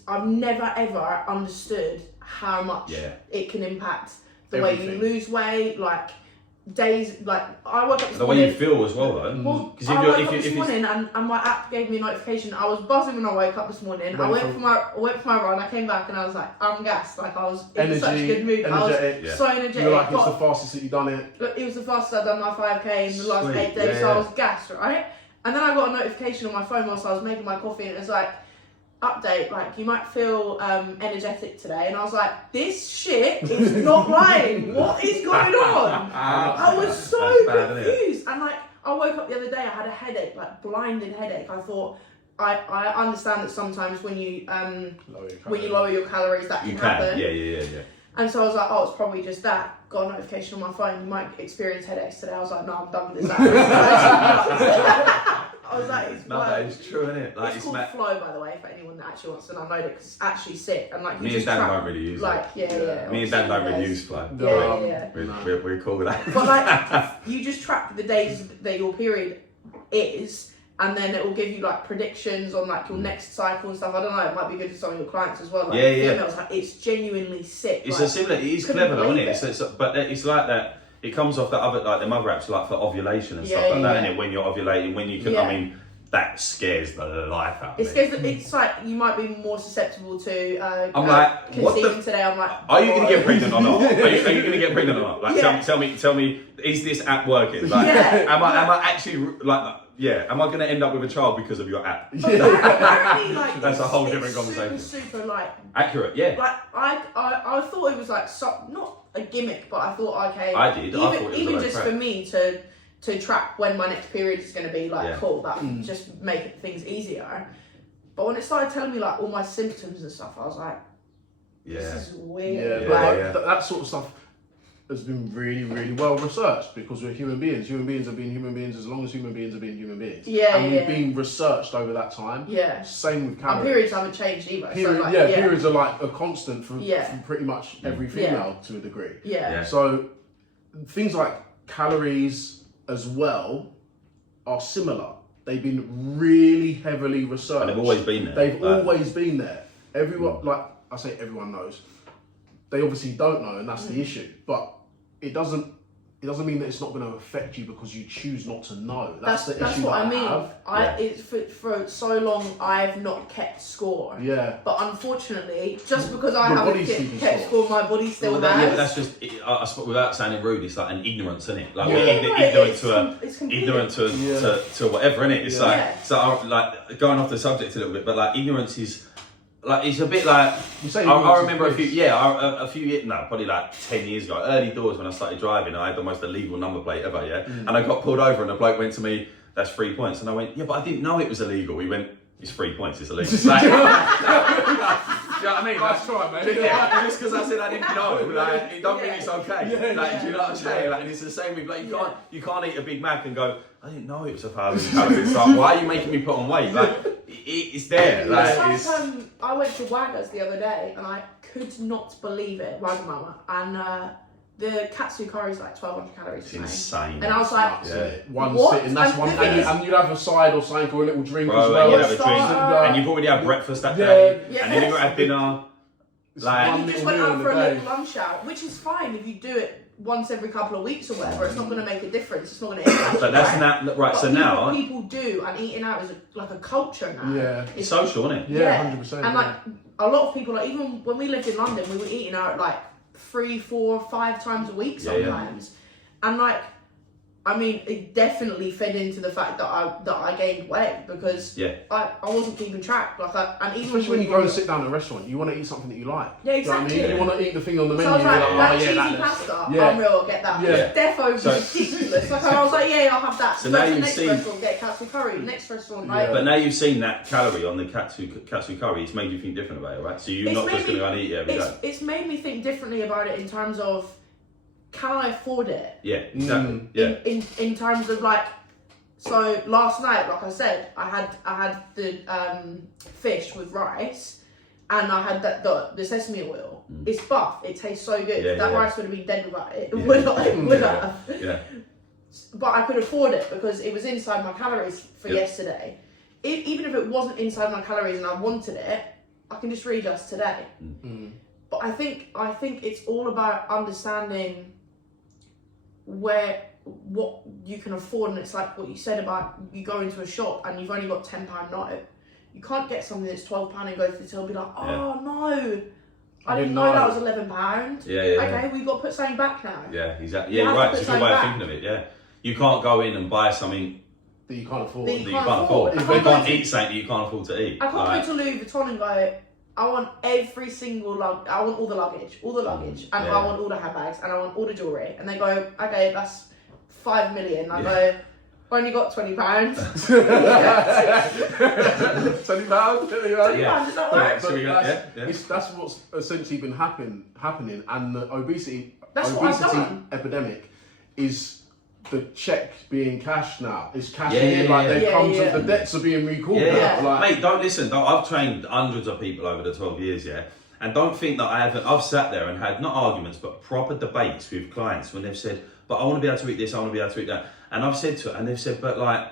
I've never ever understood how much it can impact the way you lose weight, like days, like I woke up this morning. The way you feel as well, though. Well, I woke up this morning and my app gave me a notification. I was buzzing when I woke up this morning. I went for my run. I came back and I was like, I'm gassed. Like I was in such a good mood. Energetic. I was so energetic. You're like, it's the fastest that you've done it. Look, it was the fastest I've done my 5K in the last 8 days. So I was gassed, right? And then I got a notification on my phone whilst I was making my coffee, and it was like, update, like, you might feel energetic today. And I was like, this shit is not lying. What is going on? I was so confused. And like, I woke up the other day, I had a headache, like blinding headache. I thought, I understand that sometimes when you lower your calories, that can happen. Yeah. And so I was like, oh, it's probably just that. Got a notification on my phone, you might experience headaches today. I was like, no, I'm done with this. I was like, it's that is true, isn't it? Like, it's called Flow, by the way, for anyone that actually wants to download it, because it's actually sick. And like, me and Dan don't really use it. Like, yeah. Me and Dan don't really use Flow. Yeah. We're cool with that. But like, you just track the days that your period is, and then it will give you like predictions on like your next cycle and stuff. I don't know, it might be good for some of your clients as well. Like, females, like, it's genuinely sick. It's like, it is clever though, isn't it? But it's like that. It comes off the other, like the mother apps, like for ovulation and stuff like that, and when you're ovulating, when you can, I mean, that scares the life out of me. It's like you might be more susceptible to I'm like, conceiving today. I'm like, are you going to get pregnant or not? Are you going to get pregnant or not? Like, tell me, is this app working? Like, am I actually like? Yeah, am I going to end up with a child because of your app? Apparently, like, that's a whole different conversation. Super like accurate, yeah. Like I thought it was like not a gimmick, but I thought, okay, I did. Even just for me to track when my next period is going to be, like, cool, that would just make things easier. But when it started telling me like all my symptoms and stuff, I was like, this is weird. That sort of stuff has been really, really well researched, because we're human beings. Human beings have been human beings as long as human beings have been human beings. And we've been researched over that time. Same with calories. And periods haven't changed either. Periods are like a constant for pretty much every female to a degree. So things like calories as well are similar. They've been really heavily researched. And they've always been there. They've always been there. Everyone, like I say, everyone knows. They obviously don't know, and that's the issue. But it doesn't mean that it's not going to affect you because you choose not to know. That's the issue. That's what I mean. It's for so long I've not kept score. But unfortunately, just because I haven't kept score, my body still has. Yeah, but that's just without sounding rude. It's like an ignorance, isn't it? Like we're ignorant to whatever, isn't it? It's like going off the subject a little bit, but like ignorance is. Like, it's a bit like, I remember a few years, probably like 10 years ago, early doors when I started driving, I had the most illegal number plate ever, and I got pulled over and the bloke went to me, that's 3 points. And I went, yeah, but I didn't know it was illegal. He went, it's 3 points, it's illegal. Like, you know what I mean? That's right, mate. Just because I said I didn't know, like, it don't mean it's okay. Like, do you know what I'm saying? Like, and it's the same with, like, you can't eat a Big Mac and go, I didn't know it was 1,000 calories. Like, why are you making me put on weight? Like, it's there. Like, I went to Wagga's the other day and I could not believe it, Wagamama, and the katsu curry is like 1,200 calories. It's insane. And I was like, one what? sitting, that's one thing. And you'd have a side or something or a little drink as well. And you'd have a drink, and you've already had breakfast that day, and then you've got to have dinner. Like, and you just went out for a little lunch out, which is fine if you do it once every couple of weeks or whatever. It's not going to make a difference. It's not going to impact. But that's not right. So now people do, and eating out is like a culture now. It's social, isn't it? 100%. And like a lot of people, like even when we lived in London, we were eating out like 3, 4, 5 times a week sometimes, and like. I mean, it definitely fed into the fact that I gained weight because I wasn't keeping track. Like, and even especially when you go and sit down at a restaurant, you want to eat something that you like. Yeah, exactly. You know what I mean? You want to eat the thing on the menu. So I was like, that cheesy pasta, unreal, I'll get that. Defo ridiculous. Like, I was like, I'll have that. So now you've next restaurant, get katsu curry. Next restaurant, But now you've seen that calorie on the katsu curry, it's made you think different about it, right? So you're not just going to go and eat it every day. It's made me think differently about it in terms of, can I afford it? Yeah, exactly. In terms of like, so last night, like I said, I had the fish with rice, and I had the sesame oil. It's buff. It tastes so good. That rice would have been dead without it. Would have. But I could afford it because it was inside my calories for yesterday. Even if it wasn't inside my calories and I wanted it, I can just readjust today. But I think it's all about understanding what you can afford, and it's like what you said about you go into a shop and you've only got £10 note. You can't get something that's £12 and go to the till and be like, oh no, I didn't know that was £11. Okay, we've got to put something back now. Yeah, exactly. Yeah, right. It's a good way of thinking of it. Yeah, you can't go in and buy something that you can't afford. That That you can't afford. I You can't can't go eat something that you can't afford to eat. I can't go to Louis Vuitton and go, I want every single I want all the luggage, and Yeah. I want all the handbags, and I want all the jewellery. And they go, okay, that's 5 million. I go, I only got £20. £20? Yeah. Does that work? But that's what's essentially been happening, and the obesity That's what I've done. epidemic is the check being cashed now. It's cashing Yeah, in, like yeah, they've yeah. come Yeah, to the debts are being recalled. Yeah. now. Like, Mate, don't listen. I've trained hundreds of people over the 12 years, yeah? And don't think that I've sat there and had not arguments, but proper debates with clients when they've said, but I want to be able to eat this, I want to be able to eat that. And I've said to it, and they've said, but like,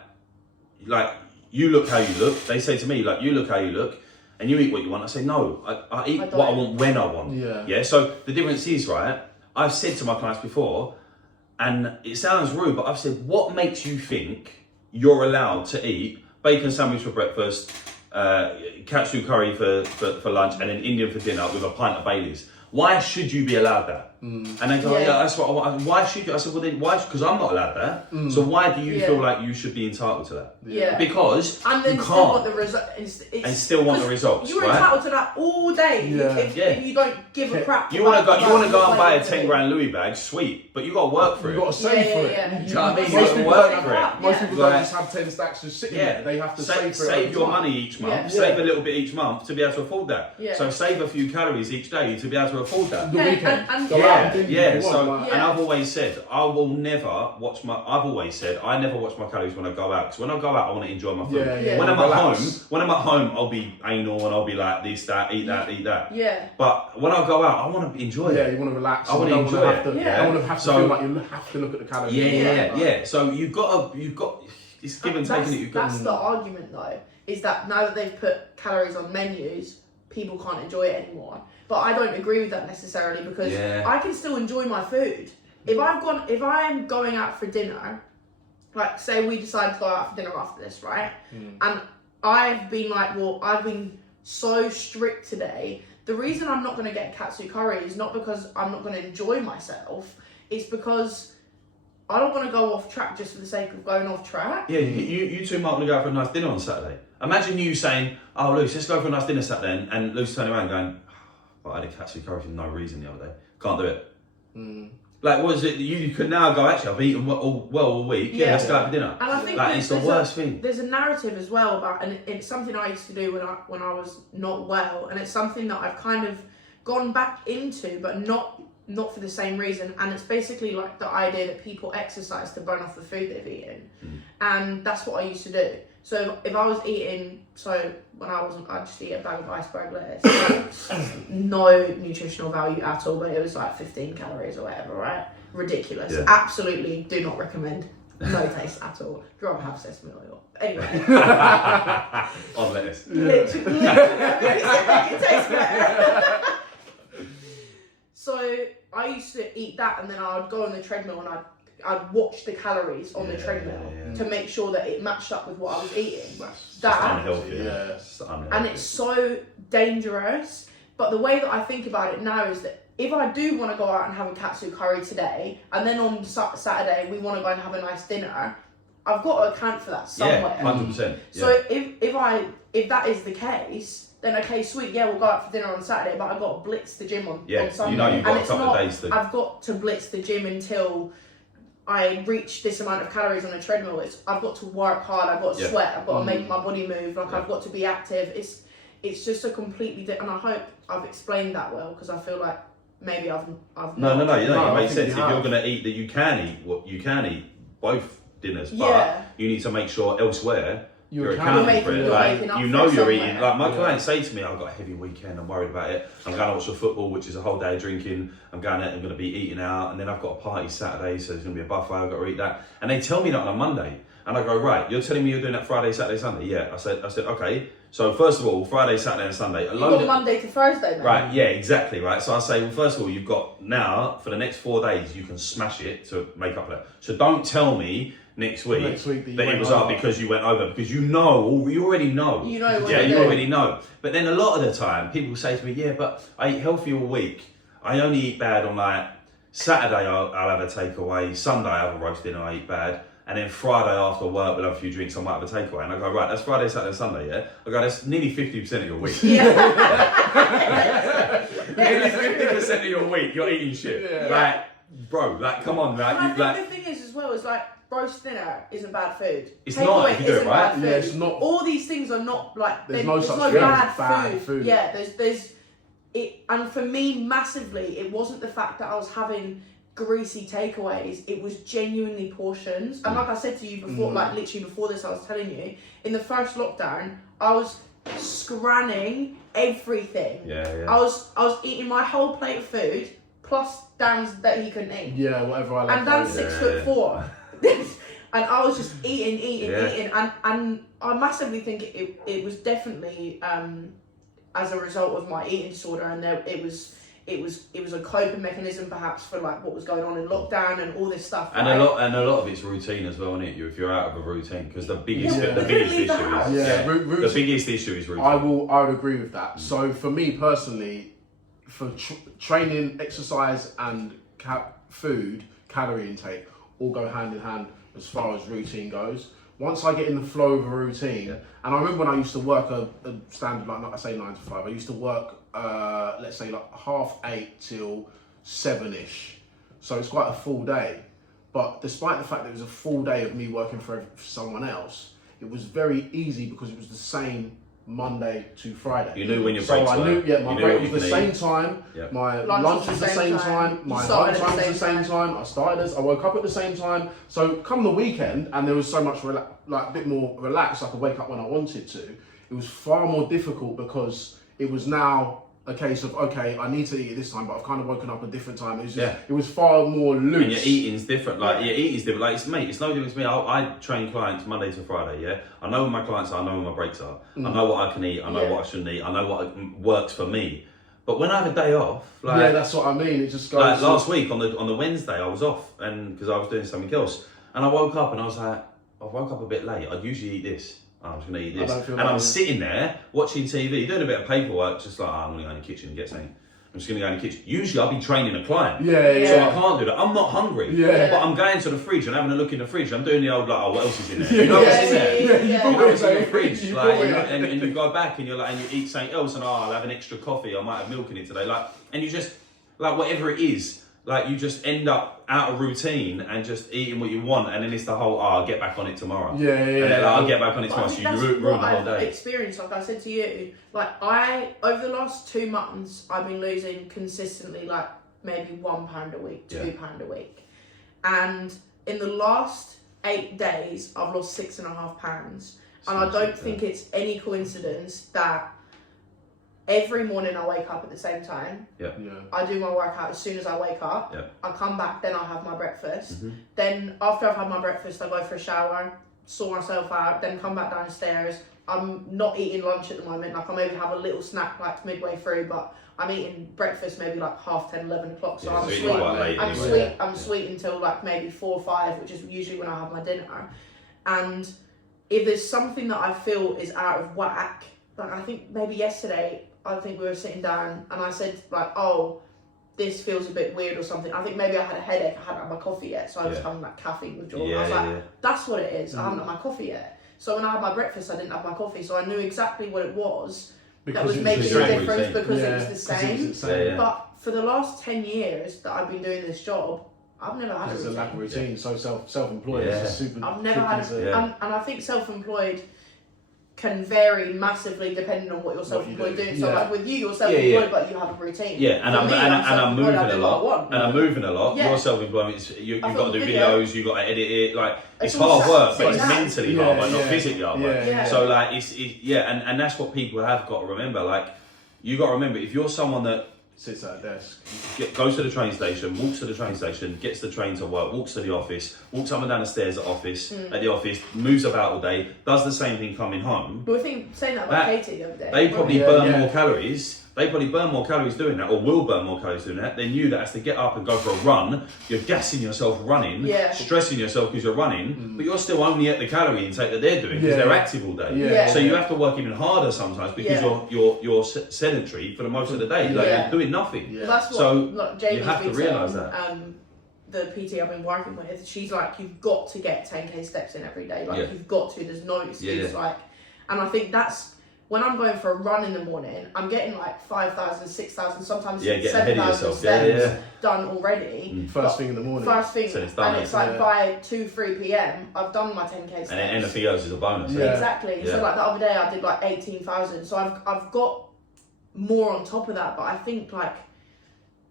you look how you look. They say to me, like, you look how you look, and you eat what you want. I say, no, I eat what I want when I want. Yeah. So the difference is, right, I've said to my clients before, and it sounds rude, but I've said, what makes you think you're allowed to eat bacon sandwich for breakfast, katsu curry for lunch, and then Indian for dinner with a pint of Baileys? Why should you be allowed that? And they go, yeah, that's what I want. Why should you? I said, well then, why? Because I'm not allowed that. So why do you feel like you should be entitled to that? Yeah. Because and then you still can't. want the result. And still want the results, You're right? entitled to that all day if you don't give a crap. You want to go and buy a about 10 grand Louis bag, sweet, but you got to work for it. You've got to save for it. Yeah. You know what I mean? Most You people work don't for have it. Most people don't Like- just have 10 stacks just sitting Yeah, there. They have to save for it. Save over your time. money each month. Yeah. Save a little bit each month to be able to afford that. Yeah. So save a few calories each day to be able to afford that. The weekend. and Go out and do what Yeah. you want, So, like- and I've always said I never watch my calories when I go out. Because when I go out, I want to enjoy my food. Yeah. When I'm Relax. at home, I'll be anal and I'll be like this, that, eat that. Yeah. But when I go out, I want to enjoy Yeah, it. you want to relax. I want to You don't enjoy have it. to, Yeah. don't want to have to So- feel like you have to look at the calories. Yeah. So you've got. It's give and take, and you've got. That's the argument though, is that now that they've put calories on menus, people can't enjoy it anymore. But I don't agree with that necessarily because I can still enjoy my food. If I'm going out for dinner, like say we decide to go out for dinner after this, right? And I've been like, well, I've been so strict today. The reason I'm not going to get katsu curry is not because I'm not going to enjoy myself. It's because I don't want to go off track just for the sake of going off track. Yeah, you two might want to go out for a nice dinner on Saturday. Imagine you saying, oh, Luce, let's go for a nice dinner Saturday. And Luce turning around going, but I had a katsu curry for no reason the other day. Can't do it. Like, what is it? You could now go, actually, I've eaten well all week. Yeah, let's go out for dinner. And I think like, it's the worst thing. There's a narrative as well about, and it's something I used to do when I was not well, and it's something that I've kind of gone back into, but not for the same reason. And it's basically like the idea that people exercise to burn off the food they've eaten, and that's what I used to do. So if I was eating, when I wasn't, I'd just eat a bag of iceberg lettuce, like, no nutritional value at all, but it was like 15 calories or whatever, right? Ridiculous. Yeah. Absolutely do not recommend. No taste at all. I'd rather have sesame oil. Anyway. On lettuce. Literally, it tastes better. So I used to eat that, and then I would go on the treadmill and I'd watch the calories on the treadmill to make sure that it matched up with what I was eating. That's That unhealthy. Yeah. It's unhealthy. and it's so dangerous. But the way that I think about it now is that if I do want to go out and have a katsu curry today, and then on Saturday we want to go and have a nice dinner, I've got to account for that somewhere. 100%. So if that is the case, then okay, sweet, yeah, we'll go out for dinner on Saturday, but I've got to blitz the gym on Sunday. You know you've got and a it's couple not, of days to. I've got to blitz the gym until I reach this amount of calories on a treadmill. I've got to work hard, I've got to sweat, I've got to make my body move, I've got to be active. It's just a completely different, and I hope I've explained that well, because I feel like maybe I've No, No, it I makes think sense. If you you're have. going to eat, that you can eat both dinners, but Yeah. you need to make sure elsewhere you're accountable accounting for it. You're Like, making up you for know it you're eating. somewhere. Like my clients say to me, I've got a heavy weekend, I'm worried about it. I'm going to watch the football, which is a whole day of drinking. I'm going to be eating out, and then I've got a party Saturday, so there's going to be a buffet, I've got to eat that. And they tell me that on a Monday. And I go, right, you're telling me you're doing that Friday, Saturday, Sunday? Yeah. I said, okay. So first of all, Friday, Saturday and Sunday. You've got Monday to Thursday, man. Right, yeah, exactly, right. So I say, well, first of all, you've got now, for the next 4 days, you can smash it to make up for that. So don't tell me next week that it was up because you went over, because you already know. You know what Yeah, to you do. already know. But then a lot of the time, people say to me, yeah, but I eat healthy all week. I only eat bad on like, Saturday I'll have a takeaway, Sunday I have a roast dinner, I eat bad. And then Friday after work, we'll have a few drinks, I might have a takeaway. And I go, right, that's Friday, Saturday, Sunday, yeah? I go, that's nearly 50% of your week. Yeah. Nearly 50% of your week, you're eating shit. Yeah. Like, bro, like, come on, like, And I think the thing is as well, is like, roast dinner isn't bad food. It's not, if you do it isn't right. bad food. Yeah, it's not. All these things are not like, There's no such no thing bad as bad food. Yeah, there's it, and for me, massively, it wasn't the fact that I was having greasy takeaways, it was genuinely portions. And like I said to you before, like literally before this, I was telling you, in the first lockdown, I was scranning everything. Yeah. I was eating my whole plate of food, plus Dan's that he couldn't eat. Yeah, whatever I like. And Dan's 6'4". And I was just eating, and I massively think it was definitely as a result of my eating disorder, and it was a coping mechanism perhaps for like what was going on in lockdown and all this stuff. And right? a lot of it's routine as well, isn't it? If you're out of a routine, because the biggest Yeah, the we biggest couldn't leave the issue house. is Yeah, the biggest issue is routine. I would agree with that. So for me personally, for training, exercise, and food, calorie intake all go hand in hand as far as routine goes. Once I get in the flow of a routine, and I remember when I used to work a standard, like I say 9 to 5, I used to work, let's say like 8:30 till 7ish. So it's quite a full day. But despite the fact that it was a full day of me working for someone else, it was very easy because it was the same Monday to Friday. You knew when your so breaks I were. knew, yeah, my You knew break what was you the could same eat. time. Yep. My lunch was the same time. My lunch time was the same time. I woke up at the same time. So come the weekend, and there was so much a bit more relaxed. I could wake up when I wanted to. It was far more difficult because it was now a case of, okay, I need to eat at this time, but I've kind of woken up at a different time. It was just, it was far more loose. And your eating's different. Like your eating's different. Like it's no difference to me. I train clients Monday to Friday. Yeah, I know when my clients are. I know when my breaks are. I know what I can eat. I know what I shouldn't eat. I know what works for me. But when I have a day off, like that's what I mean. It just goes. Like last week on the Wednesday, I was off, and because I was doing something else, and I woke up and I was like, I woke up a bit late. I'd usually eat this. I was going to eat this. And I'm sitting there watching TV, doing a bit of paperwork, just like, I'm going to go in the kitchen and get something. I'm just going to go in the kitchen. Usually I'll be training a client. So I can't do that. I'm not hungry. But I'm going to the fridge and having a look in the fridge. I'm doing the old, like, oh, what else is in there? You know what's in there? You know what's in the fridge. And you go back and you're like, and you eat something else and, I'll have an extra coffee. I might have milk in it today. Like, and you just, like, whatever it is, like you just end up out of routine and just eating what you want, and then it's the whole, I'll get back on it tomorrow. And then, I'll get back on it tomorrow. So you ruin the whole day. I've experienced, like I said to you, like over the last 2 months, I've been losing consistently, like maybe £1 a week, £2 a week, and in the last 8 days, I've lost £6.5 and I don't think it's any coincidence that every morning I wake up at the same time. I do my workout as soon as I wake up. I come back, then I have my breakfast. Then after I've had my breakfast, I go for a shower, sort myself out, then come back downstairs. I'm not eating lunch at the moment. Like I maybe have a little snack like midway through, but I'm eating breakfast maybe like 10:30, 11 o'clock. So I'm sweet until like maybe 4 or 5, which is usually when I have my dinner. And if there's something that I feel is out of whack, like I think maybe yesterday, I think we were sitting down and I said like, oh, this feels a bit weird or something. I think maybe I had a headache. I hadn't had my coffee yet, so I was having like caffeine withdrawal. I was like, that's what it is. I haven't had my coffee yet. So when I had my breakfast, I didn't have my coffee. So I knew exactly what it was that was making a difference because it was the same. But for the last 10 years that I've been doing this job, I've never had a routine. It's a lack of routine. So self-employed is super. I've never had and I think self-employed can vary massively depending on what you're self-employed doing. So like with you, you're self-employed, but you have a routine. I'm moving a lot. And I'm moving a lot. Your self-employment, you've got to do videos, you've got to edit it. Like it's hard work, but it's mentally hard, but not physically hard work. So like and that's what people have got to remember. Like you got to remember, if you're someone that sits at a desk, goes to the train station, walks to the train station, gets the train to work, walks to the office, walks up and down the stairs at the office, moves about all day, does the same thing coming home. But saying that about Katie the other day. They probably burn more calories. They probably burn more calories doing that, or will burn more calories doing that, than you that has to get up and go for a run. You're gassing yourself running, stressing yourself because you're running, but you're still only at the calorie intake that they're doing because they're active all day. So you have to work even harder sometimes because you're sedentary for the most of the day. Like you're doing nothing. That's what so Jamie's you have to realise that. the PT I've been working with, she's like, you've got to get 10k steps in every day. Like, you've got to. There's no excuse. Like, and I think that's when I'm going for a run in the morning, I'm getting like 5,000, 6,000, sometimes 7,000 steps done already. First thing in the morning. First thing, so it's done, and it's like by 2-3 p.m. I've done my 10k steps. And anything else is a bonus. Exactly. So like the other day I did like 18,000. So I've got more on top of that, but I think like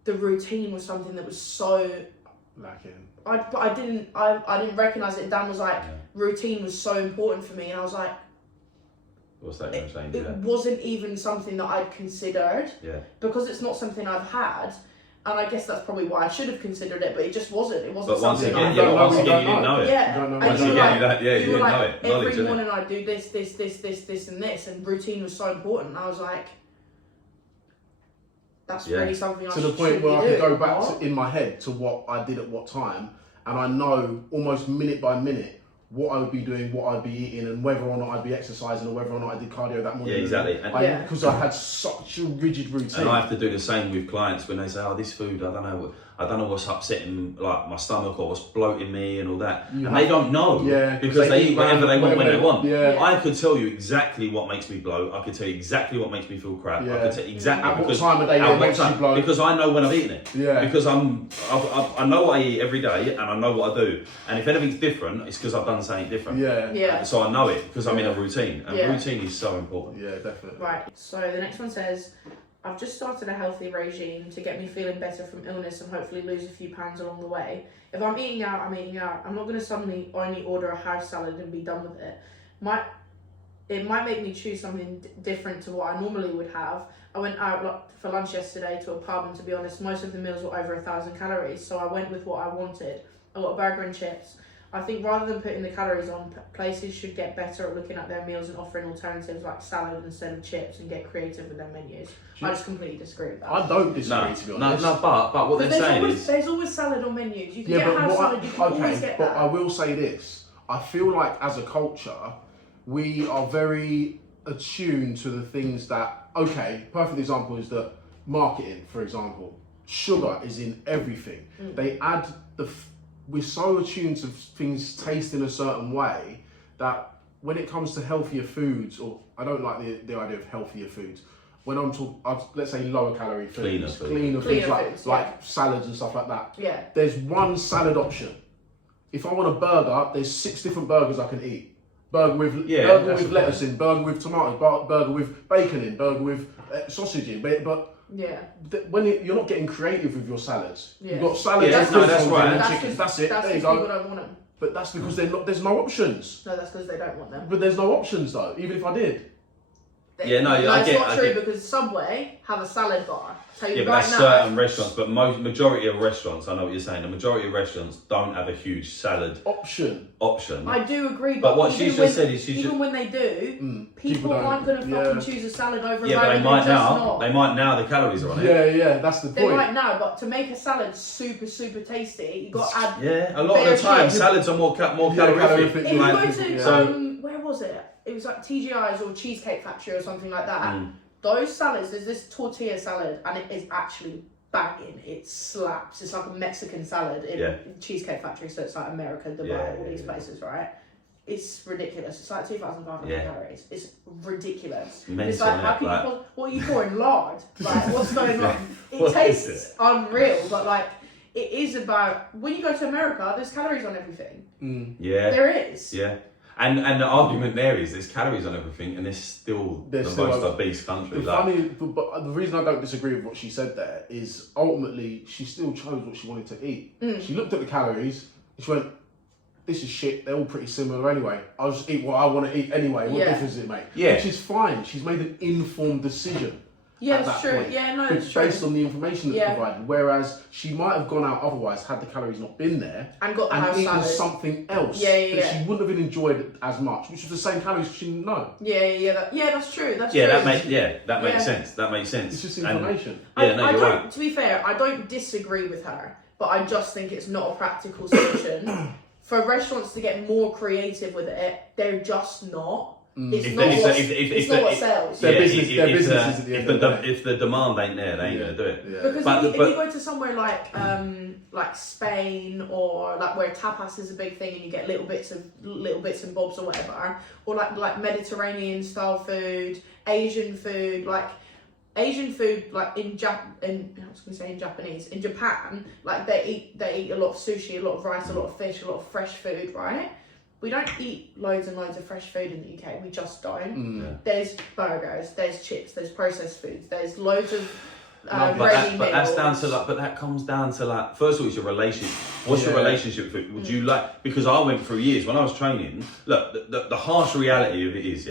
the routine was something that was so lacking. I didn't recognise it. Dan was like, routine was so important for me, and I was like, what's that going to change? It wasn't even something that I'd considered. Because it's not something I've had, and I guess that's probably why I should have considered it, but it just wasn't. It wasn't. But once something again, you didn't know it. Yeah. Once again, you didn't know it. Every morning I do this, and this, and routine was so important. And I was like, that's really something I should be doing. To the point where I could go back in my head to what I did at what time, and I know almost minute by minute what I would be doing, what I'd be eating, and whether or not I'd be exercising, or whether or not I did cardio that morning. Yeah, exactly. Because I had such a rigid routine. And I have to do the same with clients when they say, "Oh, this food, I don't know what's upsetting like my stomach or what's bloating me and all that," and they don't know because they eat whatever they want when they want. I could tell you exactly what makes me bloat. I could tell you exactly what makes me feel crap. I could tell you exactly at what time of day it makes you bloat. Because I know when I've eaten it. Because I know what I eat every day and I know what I do. And if anything's different, it's because I've done something different. So I know it because I'm in a routine, and routine is so important. Yeah, definitely. Right. So the next one says, I've just started a healthy regime to get me feeling better from illness and hopefully lose a few pounds along the way. If I'm eating out, I'm eating out. I'm not going to suddenly only order a house salad and be done with it. It might make me choose something different to what I normally would have. I went out for lunch yesterday to a pub, and to be honest, most of the meals were over 1,000 calories, so I went with what I wanted. I got a burger and chips. I think rather than putting the calories on, places should get better at looking at their meals and offering alternatives like salad instead of chips, and get creative with their menus. I just completely disagree with that. I don't disagree, to be honest. But what they're saying is... There's always salad on menus. You can get house salad, you can always get that. But I will say this. I feel like as a culture, we are very attuned to the things that... Okay, perfect example is that marketing, for example. Sugar is in everything. They add we're so attuned to things tasting a certain way that when it comes to healthier foods, or I don't like the idea of healthier foods, when I'm talking, let's say lower calorie foods, cleaner foods, like salads and stuff like that. There's one salad option. If I want a burger, there's 6 different burgers I can eat. Burger with lettuce in, burger with tomatoes, burger with bacon in, burger with sausage in, but when you're not getting creative with your salads, you've got salads. That's right. And chicken. That's it. There you go. People don't want them. But that's because there's no options. No, that's because they don't want them. But there's no options though. Even if I did. I get it's not true because Subway have a salad bar. But that's certain restaurants. But majority of restaurants, I know what you're saying. The majority of restaurants don't have a huge salad option. I do agree, but what she's just said is even when they do, people aren't going to fucking choose a salad over. But they might now. They might now. The calories are on it. Yeah, that's the point. They might now, but to make a salad super tasty, you got to add. Yeah, a lot of the time salads are more calorific. If you go to where was it? It was like TGI's or Cheesecake Factory or something like that. Those salads, there's this tortilla salad, and it is actually banging. It slaps. It's like a Mexican salad in Cheesecake Factory, so it's like America, Dubai, all these places, right? It's ridiculous. It's like 2,500 calories. It's ridiculous. It's like, how can you what are you pouring? Lard? Like, what's going on? It tastes unreal, but like, it is about, when you go to America, there's calories on everything. There is. And the argument there is there's calories on everything, and it's still the most obese country. But the reason I don't disagree with what she said there is ultimately she still chose what she wanted to eat. She looked at the calories, and she went, "This is shit. They're all pretty similar anyway. I'll just eat what I want to eat anyway. What difference does it make?" Which is fine. She's made an informed decision. Yeah, that's true. Point. Yeah, no, it's true. Based on the information that's provided. Whereas she might have gone out otherwise had the calories not been there and got eaten salad. Something else that she wouldn't have enjoyed it as much, which was the same calories she didn't know. That's true. That's true. That makes sense. That makes sense. It's just information. You're right. To be fair, I don't disagree with her, but I just think it's not a practical solution. For restaurants to get more creative with it, they're just not. It's not what sells. Their business is at the end of the day. If the demand ain't there, they ain't gonna do it. Yeah. Because if you go to somewhere like Spain, or like where tapas is a big thing, and you get little bits and bobs or whatever, or like Mediterranean style food, Asian food, like in Japanese, in Japan, like they eat a lot of sushi, a lot of rice, a lot of fish, a lot of fresh food, right? We don't eat loads and loads of fresh food in the UK. We just don't. There's burgers, there's chips, there's processed foods, there's loads of ready meals. But that comes down to like, first of all, it's your relationship. What's your relationship with it? Would you like, because I went through years when I was training, look, the harsh reality of it is,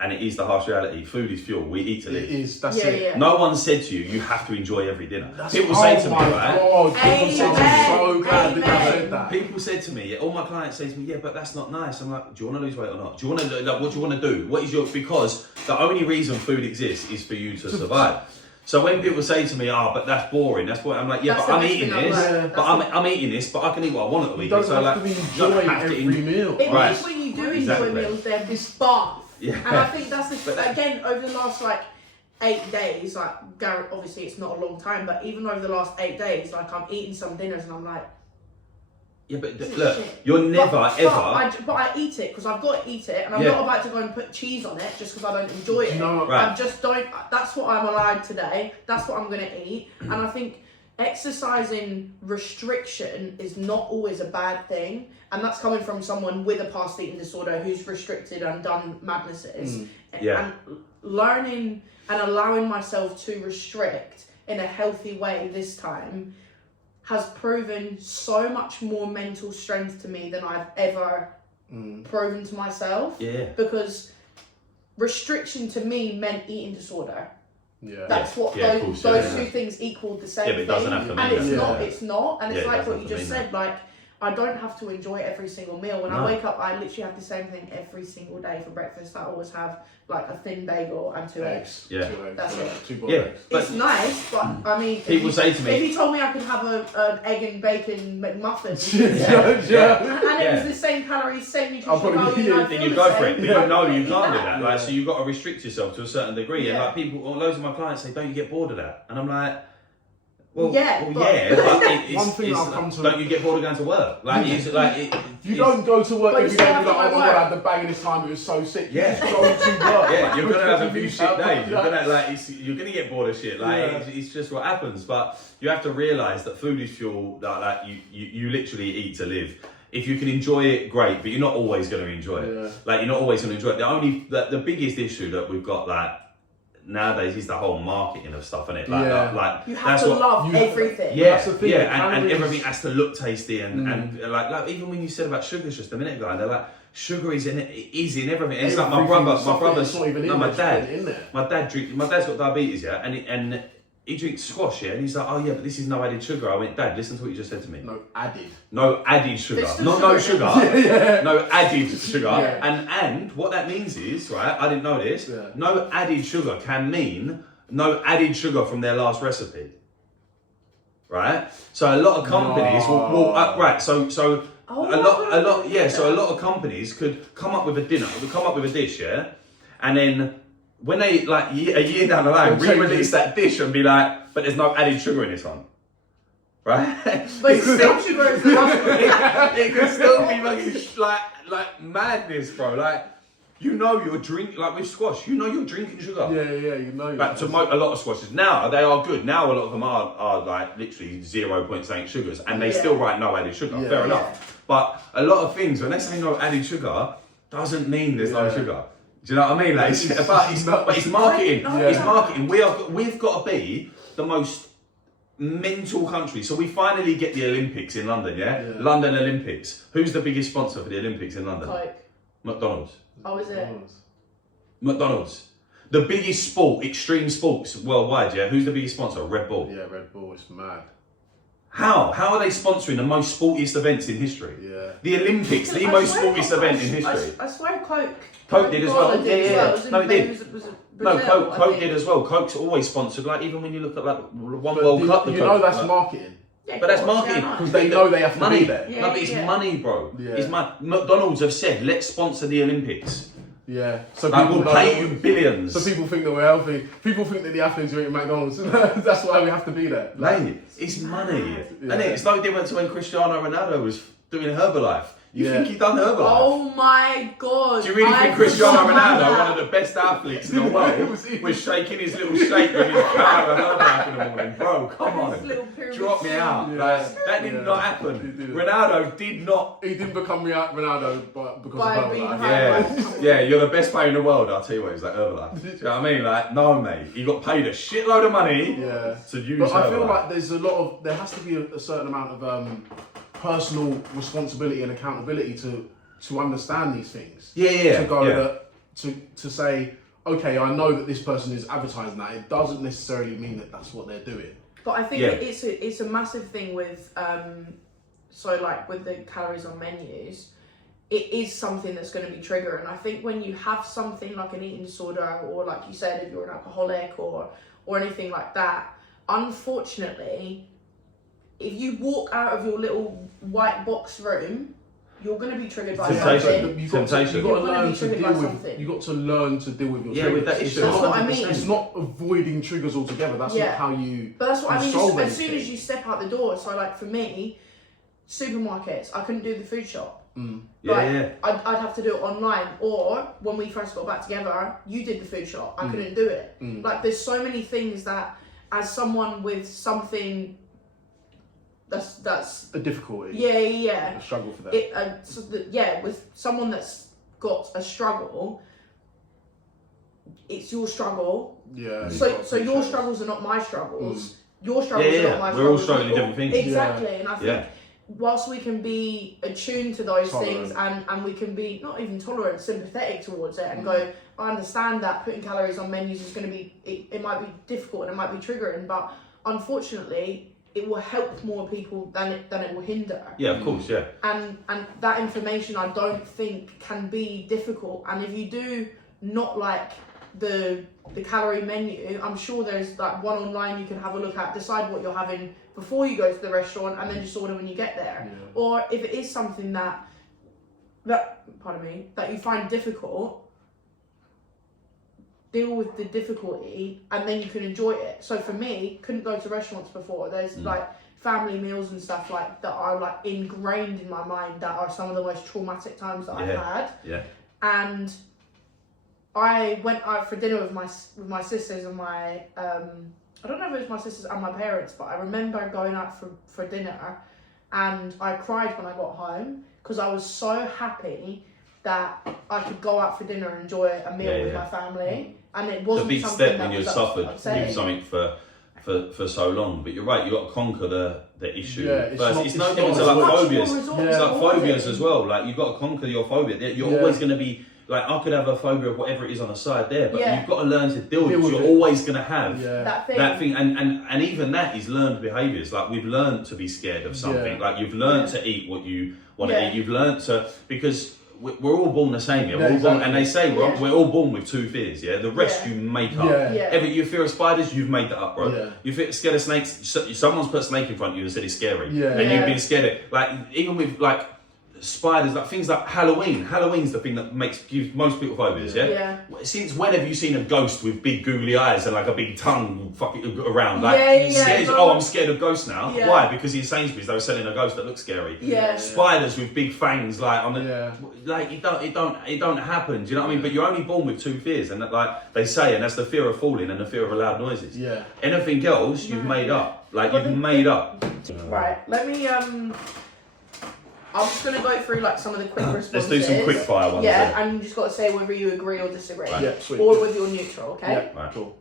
and it is the harsh reality, food is fuel, we eat to live. It is, that's it. Yeah. No one said to you, you have to enjoy every dinner. People say to me, right? I'm so glad that you said that. People said to me, all my clients say to me, but that's not nice. I'm like, do you want to lose weight or not? Do you want to, like, what do you want to do? What is your, because the only reason food exists is for you to survive. So when people say to me, but that's boring, I'm like, but I'm eating this, I'm eating this, but I can eat what I want at the weekend. You don't have to enjoy every meal. It means when you do enjoy meals, they're bath. Yeah. And I think that's again, over the last 8 days, obviously it's not a long time, but even over the last 8 days, I'm eating some dinners and I'm like, but look, you're never ever. But I eat it because I've got to eat it, and I'm not about to go and put cheese on it just because I don't enjoy it. I just don't. That's what I'm allowed today. That's what I'm gonna eat, and I think exercising restriction is not always a bad thing, and that's coming from someone with a past eating disorder who's restricted and done madnesses. And learning and allowing myself to restrict in a healthy way this time has proven so much more mental strength to me than I've ever proven to myself. Because restriction to me meant eating disorder. That's what those two things equaled the same thing. But it doesn't have to mean and it's not. And it's like what you just said, I don't have to enjoy every single meal. When I wake up, I literally have the same thing every single day for breakfast. I always have a thin bagel and 2 eggs. That's it. 2 boiled eggs. It's nice, but I mean, people say to me, if you told me I could have an egg and bacon McMuffin, and it was the same calories, same nutritional value, then you go for it. But you know you can't do that. So you've got to restrict yourself to a certain degree. And loads of my clients say, "Don't you get bored of that?" And I'm like, but one thing I've come to. Don't you get bored of going to work? You don't go to work every day and be like, I'm gonna have the bag in this time. It was so sick. You just go to work. You're gonna have a few shit days. You're gonna get bored of shit. It's just what happens. But you have to realise that food is fuel. You literally eat to live. If you can enjoy it, great. But you're not always going to enjoy it. You're not always going to enjoy it. The biggest issue that we've got nowadays is the whole marketing of stuff, innit? You have to love everything. And everything has to look tasty and even when you said about sugar just a minute ago, and they're like, sugar is in everything. It's like my brother's my dad's got diabetes, and he drinks squash, and he's like, but this is no added sugar. I went, Dad, listen to what you just said to me. No added sugar. Not no sugar. No added sugar. And what that means is, right, I didn't know this, no added sugar can mean no added sugar from their last recipe. Right? So a lot of companies will so a lot of companies could come up with a dish, and then when they a year down the line re-release that dish and be like, but there's no added sugar in this one, right? But it's still sugar. It could still be like madness, bro. You're drinking with squash. You're drinking sugar. You know. To a lot of squashes now, they are good. Now a lot of them are literally 0 point something sugars, and they still write no added sugar. Fair enough. But a lot of things, when they say no added sugar, doesn't mean there's no sugar. Do you know what I mean? But it's marketing. It's marketing. We've got to be the most mental country. So we finally get the Olympics in London, London Olympics. Who's the biggest sponsor for the Olympics in London? Coke. McDonald's. Oh, is it? McDonald's. The biggest sport, extreme sports worldwide, Who's the biggest sponsor? Red Bull. Yeah, Red Bull, it's mad. How are they sponsoring the most sportiest events in history? The Olympics, the most sportiest event in history. I swear Coke did as well. No, it did. Brazil, Coke did as well. Coke's always sponsored, even when you look at one World Cup. That's marketing. Yeah, but that's marketing. Because they know they have to be there. But it's money, bro. It's money. McDonald's have said, let's sponsor the Olympics. Yeah. So Like, people we'll pay you billions. So people think that we're healthy. People think that the athletes are eating McDonald's. That's why we have to be there. Mate, it's money. Yeah. And it's no different to when Cristiano Ronaldo was doing Herbalife. You Yeah. think he done Herbalife? Oh my god. Do you really think Cristiano Ronaldo, one of the best athletes in the world, was was shaking his little shaker in his car and Herbalife in the morning? Bro, come on. Drop me out. Yeah. Like, that did not happen. He didn't. Ronaldo did not. He didn't become Ronaldo, but because By of being Herbalife. Herbalife. Yeah, you're the best player in the world. I'll tell you what, he's like Herbalife. Do you know what I mean? Like, no, mate. He got paid a shitload of money Yeah. to use But I feel Herbalife. like there has to be a certain amount of personal responsibility and accountability to understand these things. Yeah. To go to say, okay, I know that this person is advertising that. It doesn't necessarily mean that that's what they're doing. But I think it's a massive thing with so like with the calories on menus, it is something that's going to be triggering. I think when you have something like an eating disorder, or like you said, if you're an alcoholic or anything like that, unfortunately, if you walk out of your little white box room, you're going to be triggered by something. You've got to You're learn gonna be to triggered deal by with. something. You've got to learn to deal with your Yeah, triggers. with that issue. That's what I mean. It's not avoiding triggers altogether. That's not how you. But that's what I mean. solve As soon anything. as you step out the door, so like for me, supermarkets, I couldn't do the food shop. Yeah. I'd have to do it online, or when we first got back together, you did the food shop. I couldn't do it. Like there's so many things that, as someone with something that's a difficulty. Yeah. A struggle for them. With someone that's got a struggle, it's your struggle. Yeah. So your struggles are not my struggles. Your struggles are not my struggles. We're all struggling different things. Exactly, and I think whilst we can be attuned to those things and we can be not even tolerant, sympathetic towards it and go, I understand that putting calories on menus is going to be, it might be difficult and it might be triggering, but unfortunately it will help more people than it will hinder. Yeah, of course, yeah. And that information I don't think can be difficult, and if you do not like the calorie menu, I'm sure there's like one online you can have a look at, decide what you're having before you go to the restaurant, and then just order when you get there. Yeah. Or if it is something that you find difficult, deal with the difficulty and then you can enjoy it. So for me, couldn't go to restaurants before. There's like family meals and stuff like that are like ingrained in my mind, that are some of the most traumatic times that I've had. Yeah. And I went out for dinner with my sisters and my I don't know if it was my sisters and my parents, but I remember going out for dinner and I cried when I got home because I was so happy that I could go out for dinner and enjoy a meal with my family, and it wasn't a big something step that when you've was suffered upsetting. with something for so long. But you're right, you've got to conquer the issue Yeah, first. It's no it's different not to like much phobias. more resource It's like towards phobias it. as well. Like you've got to conquer your phobia. You're always going to be like, I could have a phobia of whatever it is on the side there, but you've got to learn to deal with it. You're always going to have that thing. and even that is learned behaviours. Like we've learned to be scared of something. Like you've learned to eat what you want to eat. You've learned to, because we're all born the same, we're all born, and they say we're all born with two fears, the rest you make up. You fear of spiders, you've made that up, bro. You scared of snakes, someone's put a snake in front of you and said it's scary, and you've been scared of, like, even with like spiders, like things like Halloween's the thing that gives most people phobias. Since when have you seen a ghost with big googly eyes and like a big tongue fucking around, like I'm scared of ghosts now? Why? Because in Sainsbury's they were selling a ghost that looks scary. Spiders with big fangs, like on the like it don't happen, do you know what I mean? But you're only born with two fears, and that, like they say, and that's the fear of falling and the fear of loud noises. Anything else you've made up, like you've made up. Right, let me I'm just going to go through like some of the quick responses. Let's do some quick fire ones. And you just got to say whether you agree or disagree. Right. Yeah, sweet. Or whether you're neutral, okay? Right. Cool.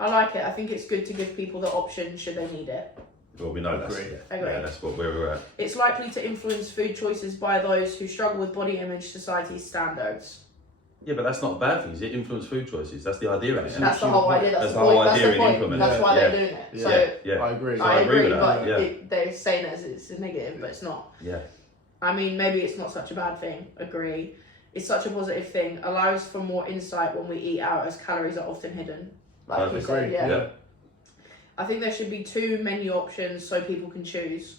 I like it. I think it's good to give people the option should they need it. Well, we know that. Agree. Yeah, that's what we're at. It's likely to influence food choices by those who struggle with body image society's standards. Yeah, but that's not a bad thing. It influences food choices. That's the idea of it. That's the whole idea. That's the whole idea in implementing. That's why they're doing it. Yeah. So I agree. I agree, with but that. they're saying it as it's a negative, but it's not. Yeah. I mean, maybe it's not such a bad thing. Agree. It's such a positive thing. Allows for more insight when we eat out, as calories are often hidden. Like you said, yeah. I think there should be 2 menu options so people can choose.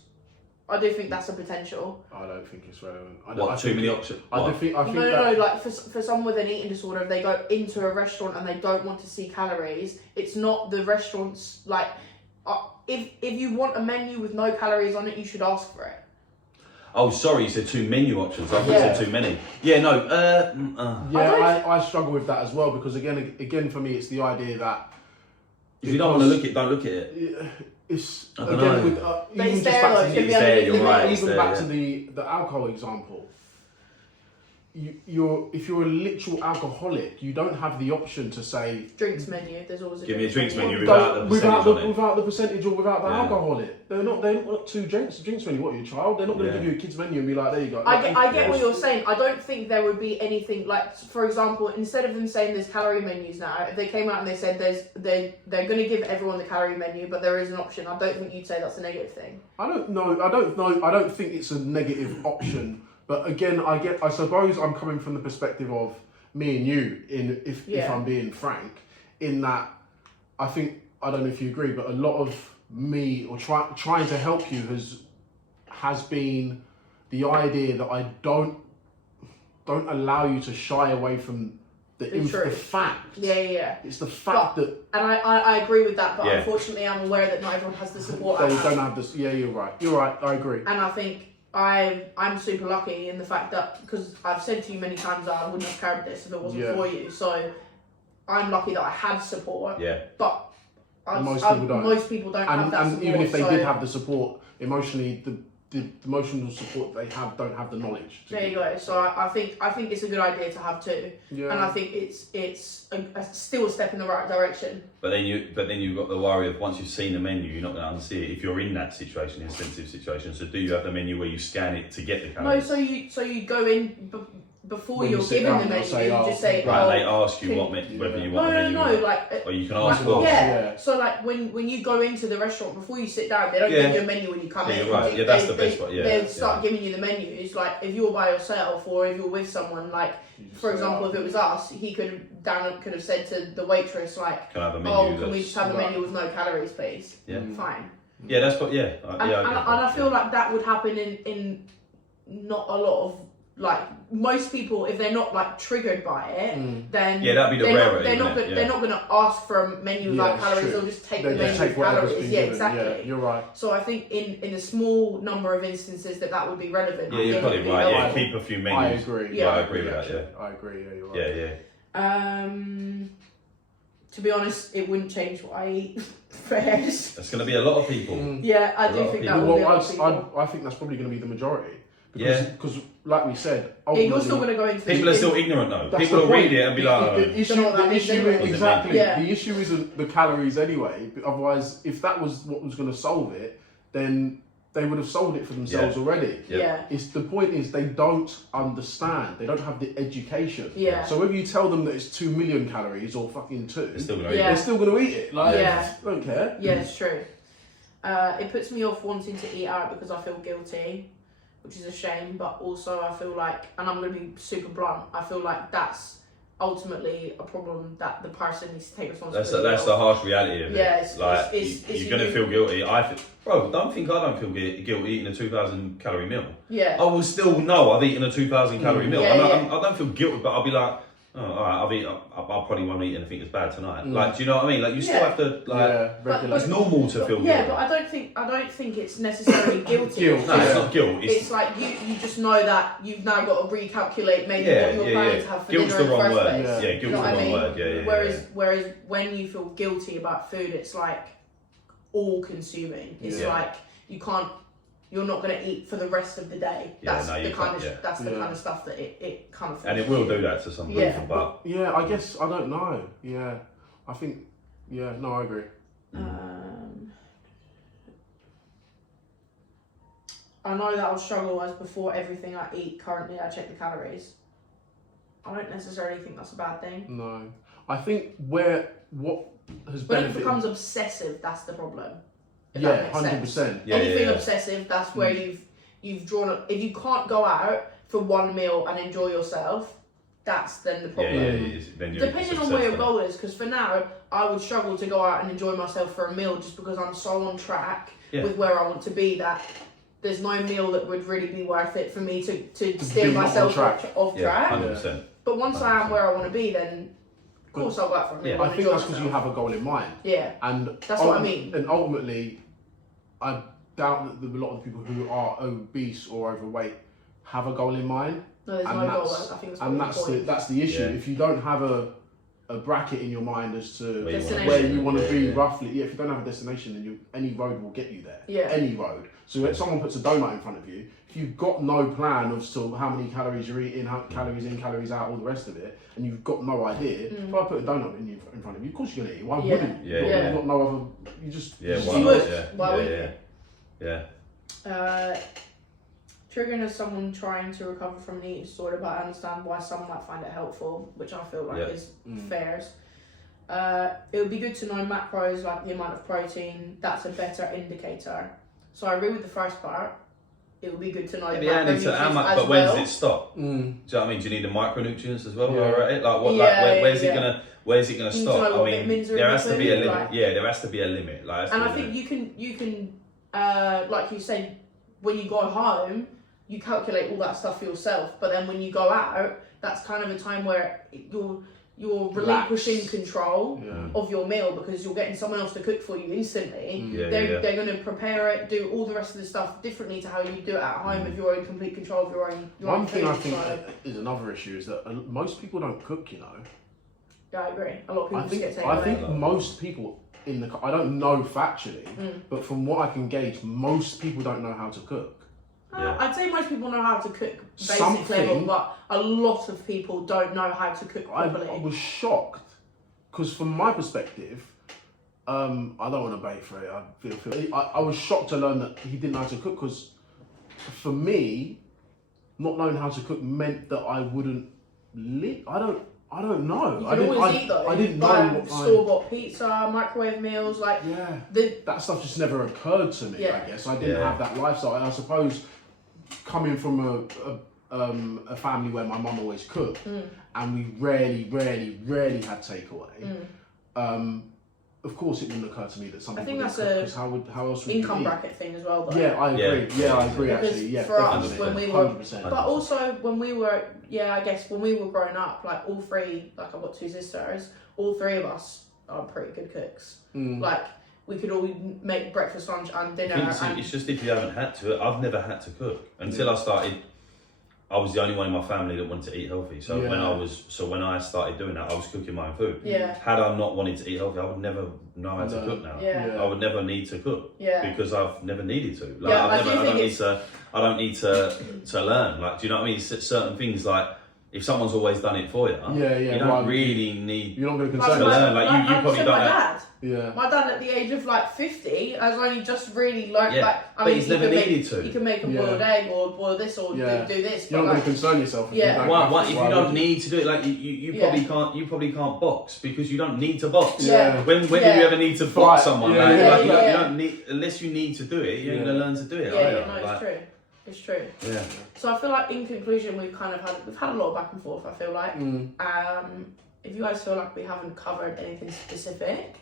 I do think that's a potential. I don't think it's relevant. Too many options? I think No, that, like for someone with an eating disorder, if they go into a restaurant and they don't want to see calories, it's not the restaurant's, like, if you want a menu with no calories on it, you should ask for it. Oh, sorry, you said 2 menu options. I thought you said too many. Yeah, no. I struggle with that as well, because again for me, it's the idea that If you don't want to look at it, don't look at it. It's I don't know. with They even stare, just back though, to it can be It's there, underneath you're the right. nose. It's even there, back yeah. to the alcohol example. If you're a literal alcoholic, you don't have the option to say Drinks menu. There's always a Give me a drinks menu without without the percentage on it. without the percentage or without the Yeah. alcohol in it. They're not two drinks menu. What, are you a child? They're not going to Yeah. give you a kids menu and be like, there you go. I get what you're saying. I don't think there would be anything like, for example, instead of them saying there's calorie menus now, if they came out and they said they're going to give everyone the calorie menu, but there is an option, I don't think you'd say that's a negative thing. I don't know. I don't think it's a negative option. But again, I suppose I'm coming from the perspective of me and you, if I'm being frank, in that I think, I don't know if you agree, but a lot of me or trying to help you has been the idea that I don't allow you to shy away from the fact. Yeah. It's the fact that And I agree with that, but Yeah. unfortunately I'm aware that not everyone has the support they I have. don't have this. Yeah, you're right. I agree. And I think I'm super lucky in the fact that, because I've said to you many times that I wouldn't have carried this if it wasn't for you. So I'm lucky that I had support. Yeah. But Most people don't have that support. And even if they did have the support, emotionally, the emotional support they don't have the knowledge. There you go. So I think it's a good idea to have too. Yeah. And I think it's still a step in the right direction. But then you've got the worry of once you've seen the menu, you're not going to unsee it if you're in that situation, in a sensitive situation. So do you have the menu where you scan it to get the calories? No, so you go in before When you're you sit given down, the menu, they'll say, you oh, just say, Right, oh, they ask you can- whether you want the menu. No, like Or you can ask Well, for. yeah. So like when you go into the restaurant, before you sit down, they don't give you a menu when you come Yeah, in. you're right. Yeah, that's the best part, yeah, They start yeah. giving you the menus. Like if you're by yourself or if you're with someone, like for example, if it was us, Dan could have said to the waitress like, Can I have a menu? "Oh, can we just have a menu with no calories, please?" Yeah. Fine. Yeah, that's what. Yeah. And I feel like that would happen in not a lot of, like, most people, if they're not like triggered by it, then that'd be the rarity. they're not going to ask for a menu without calories. They'll just take the menu with calories. Yeah, exactly. Yeah, you're right. So I think in a small number of instances that would be relevant. Yeah, you're probably right. Yeah, keep a few menus. I agree. Yeah, I agree with that. Yeah. I agree. Yeah, you're right. Yeah. To be honest, it wouldn't change what I eat for hairs. That's going to be a lot of people. Yeah, I do think that would be a lot of people. I think that's probably going to be the majority. Yeah. Because, like we said, Yeah, you're still going to go into People are still ignorant though. That's People the will read point. it and be like, oh. The issue, Don't know what that the means issue anyway. exactly. Yeah. The issue isn't the calories anyway. But otherwise, if that was what was going to solve it, then they would have solved it for themselves already. Yeah. It's the point is they don't understand. They don't have the education. Yeah. So whether you tell them that it's 2 million calories or fucking 2, They're still going to Yeah. eat they're still going to eat it. Like, Yeah. I don't care. Yeah, it's true. It puts me off wanting to eat out because I feel guilty, which is a shame, but also I feel like, and I'm going to be super blunt, I feel like that's ultimately a problem that the person needs to take responsibility That's of. the harsh reality of it. Yeah, it's- like it's you're going to feel guilty. Bro, don't think I don't feel guilty eating a 2,000 calorie meal. Yeah. I will still know I've eaten a 2,000 calorie meal. Yeah, I don't feel guilty, but I'll be like, oh, all right, I probably won't eat anything that's bad tonight. Like, do you know what I mean? Like, you still have to, like, regulate. it's normal to feel guilty. Yeah, but I don't think it's necessarily guilty. Guilt. No, it's not guilt. It's like you just know that you've now got to recalculate maybe what you're planning to have for Guilt's dinner the in the wrong first word. place. Yeah, You guilt's know the what I wrong mean? word. Yeah. Whereas when you feel guilty about food, it's like all consuming. It's like you're not going to eat for the rest of the day. Yeah, That's no, you the kind can't, of that's the kind of stuff that it kind of. And it will do that to some people, Yeah. but Yeah, I guess, I don't know. Yeah, I think, no, I agree. I know that I'll struggle as before everything I eat. Currently, I check the calories. I don't necessarily think that's a bad thing. No. I think what has When it benefited... becomes obsessive, that's the problem. If Yeah, that makes sense. 100%. Yeah, Anything yeah. obsessive, that's where you've drawn up. If you can't go out for one meal and enjoy yourself, that's then the problem. then you're Depending on where your goal is, because for now, I would struggle to go out and enjoy myself for a meal just because I'm so on track with where I want to be that there's no meal that would really be worth it for me to steer be on myself track. off track. 100%. But once I am where I want to be, then of course I'll go out for a meal. I think that's because you have a goal in mind. Yeah. And that's what I mean. And ultimately, I doubt that a lot of the people who are obese or overweight have a goal in mind. No, there's no goal. I think that's the issue. Yeah. If you don't have a bracket in your mind as to where you want to be yeah. roughly, if you don't have a destination, then any road will get you there. Yeah. Any road. So if someone puts a donut in front of you, if you've got no plan as to how many calories you're eating, how calories in, calories out, all the rest of it, and you've got no idea, if I put a donut in front of you, of course you're gonna eat it. Why wouldn't you? Yeah. You've got no other. You just. Yeah. you Why just- not? would. Why would you? Yeah. Triggering as someone trying to recover from an eating disorder, but I understand why some might find it helpful, which I feel like is fair. It would be good to know macros, like the amount of protein. That's a better indicator. So I agree with the first part. It would be good to know the macronutrients but when does it stop? Do you know what I mean? Do you need the micronutrients as well? Yeah. Like what? Where's it gonna You need stop? to know I what mean, vitamins are in there the has to be a food, limit. like- Yeah, there has to be a limit. Like, And I think you can like you said, when you go home, you calculate all that stuff for yourself. But then when you go out, that's kind of a time where you're relinquishing control of your meal because you're getting someone else to cook for you instantly. They're going to prepare it, do all the rest of the stuff differently to how you do it at home if you're in complete control of your own. One thing I think is another issue is that most people don't cook. Yeah, I agree. A lot of people just get taken I away. think most people I don't know factually, but from what I can gauge, most people don't know how to cook. I'd say most people know how to cook basic Something- level, but a lot of people don't know how to cook properly. I was shocked because from my perspective, I don't want to bait for it. I was shocked to learn that he didn't know how to cook because for me, not knowing how to cook meant that I wouldn't live. I don't know. You can always eat though. I didn't know buy what store-bought pizza, microwave meals, like that stuff just never occurred to me. I guess I didn't have that lifestyle. And I suppose coming from a family where my mum always cooked, and we rarely had takeaway. Of course, it wouldn't occur to me that something. I think that's how else would income you eat? bracket thing as well, though. Yeah, I agree. Yeah, I agree. Because Actually, yeah, for us, definitely. when we were, 100%. but also when we were, I guess when we were growing up, like all three, like I've got two sisters, all three of us are pretty good cooks. Like we could all make breakfast, lunch, and dinner. It's just if you haven't had to. I've never had to cook until I started. I was the only one in my family that wanted to eat healthy. So when I started doing that, I was cooking my own food. Yeah. Had I not wanted to eat healthy, I would never know how to cook now. Yeah. I would never need to cook. Yeah. Because I've never needed to. Like, Yeah, I don't need to learn. Like, do you know what I mean? Certain things like if someone's always done it for you, you don't really need. You're not going to Like, concern to yourself. learn. Like you probably said don't. My dad. Yeah. My dad at the age of like 50 has only just really learned. Yeah, Like, I but mean, he's never needed to. You can make a boiled egg or boil this or do this. You're but not going like, to concern yourself. If Yeah. you don't Why, have why, to. if Why you would don't need to do it, like you probably can't box because you don't need to box. Yeah. When do you ever need to box someone? Yeah, Like, yeah, like, yeah. you don't need unless you need to do it. You ain't gonna learn to do it. It's true. It's true. Yeah. So I feel like in conclusion, we've had a lot of back and forth. I feel like. If you guys feel like we haven't covered anything specific,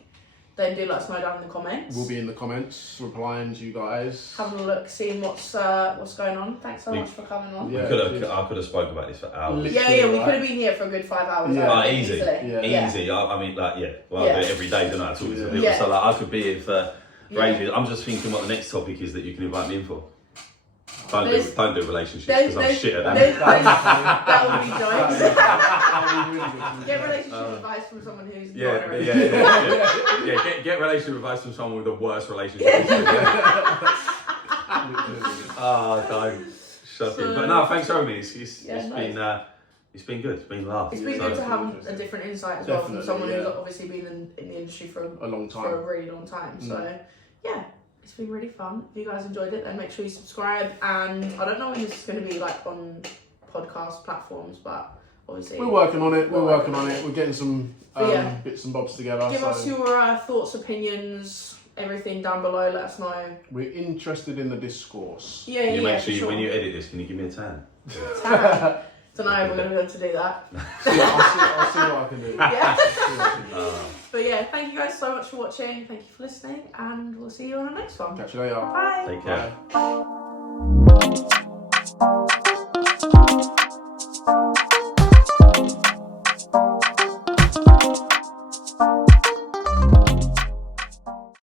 then do let us know down in the comments. We'll be in the comments replying to you guys. Having a look, seeing what's going on. Thanks so much for coming on. Yeah. I could have spoke about this for hours. We could have been here for a good 5 hours. Yeah. Easy. Yeah. Easy. I mean, like, well, I do it every day, don't I? Talk to people. Yeah. So, like, I could be here for ages. I'm just thinking what the next topic is that you can invite me in for. Don't do relationships because I'm shit at that. That would be jokes. Get relationship advice from someone who's Get relationship advice from someone with the worst relationship. Don't shut it. But no, thanks for having me. It's been good. It's been laugh. It's been good to have a different insight as well from someone who's obviously been in the industry for a long time, for a really long time. So yeah. It's been really fun. If you guys enjoyed it, then make sure you subscribe. And I don't know when this is going to be like on podcast platforms, but obviously we're working on it. We're getting some bits and bobs together. Give us your thoughts, opinions, everything down below. Let us know. We're interested in the discourse. Make sure when you edit this, can you give me a tan? Don't know if we're going to be able to do that. I'll see what I can do. Yeah. But yeah, thank you guys so much for watching. Thank you for listening, and we'll see you on the next one. Catch you later. Bye. Take care. Bye.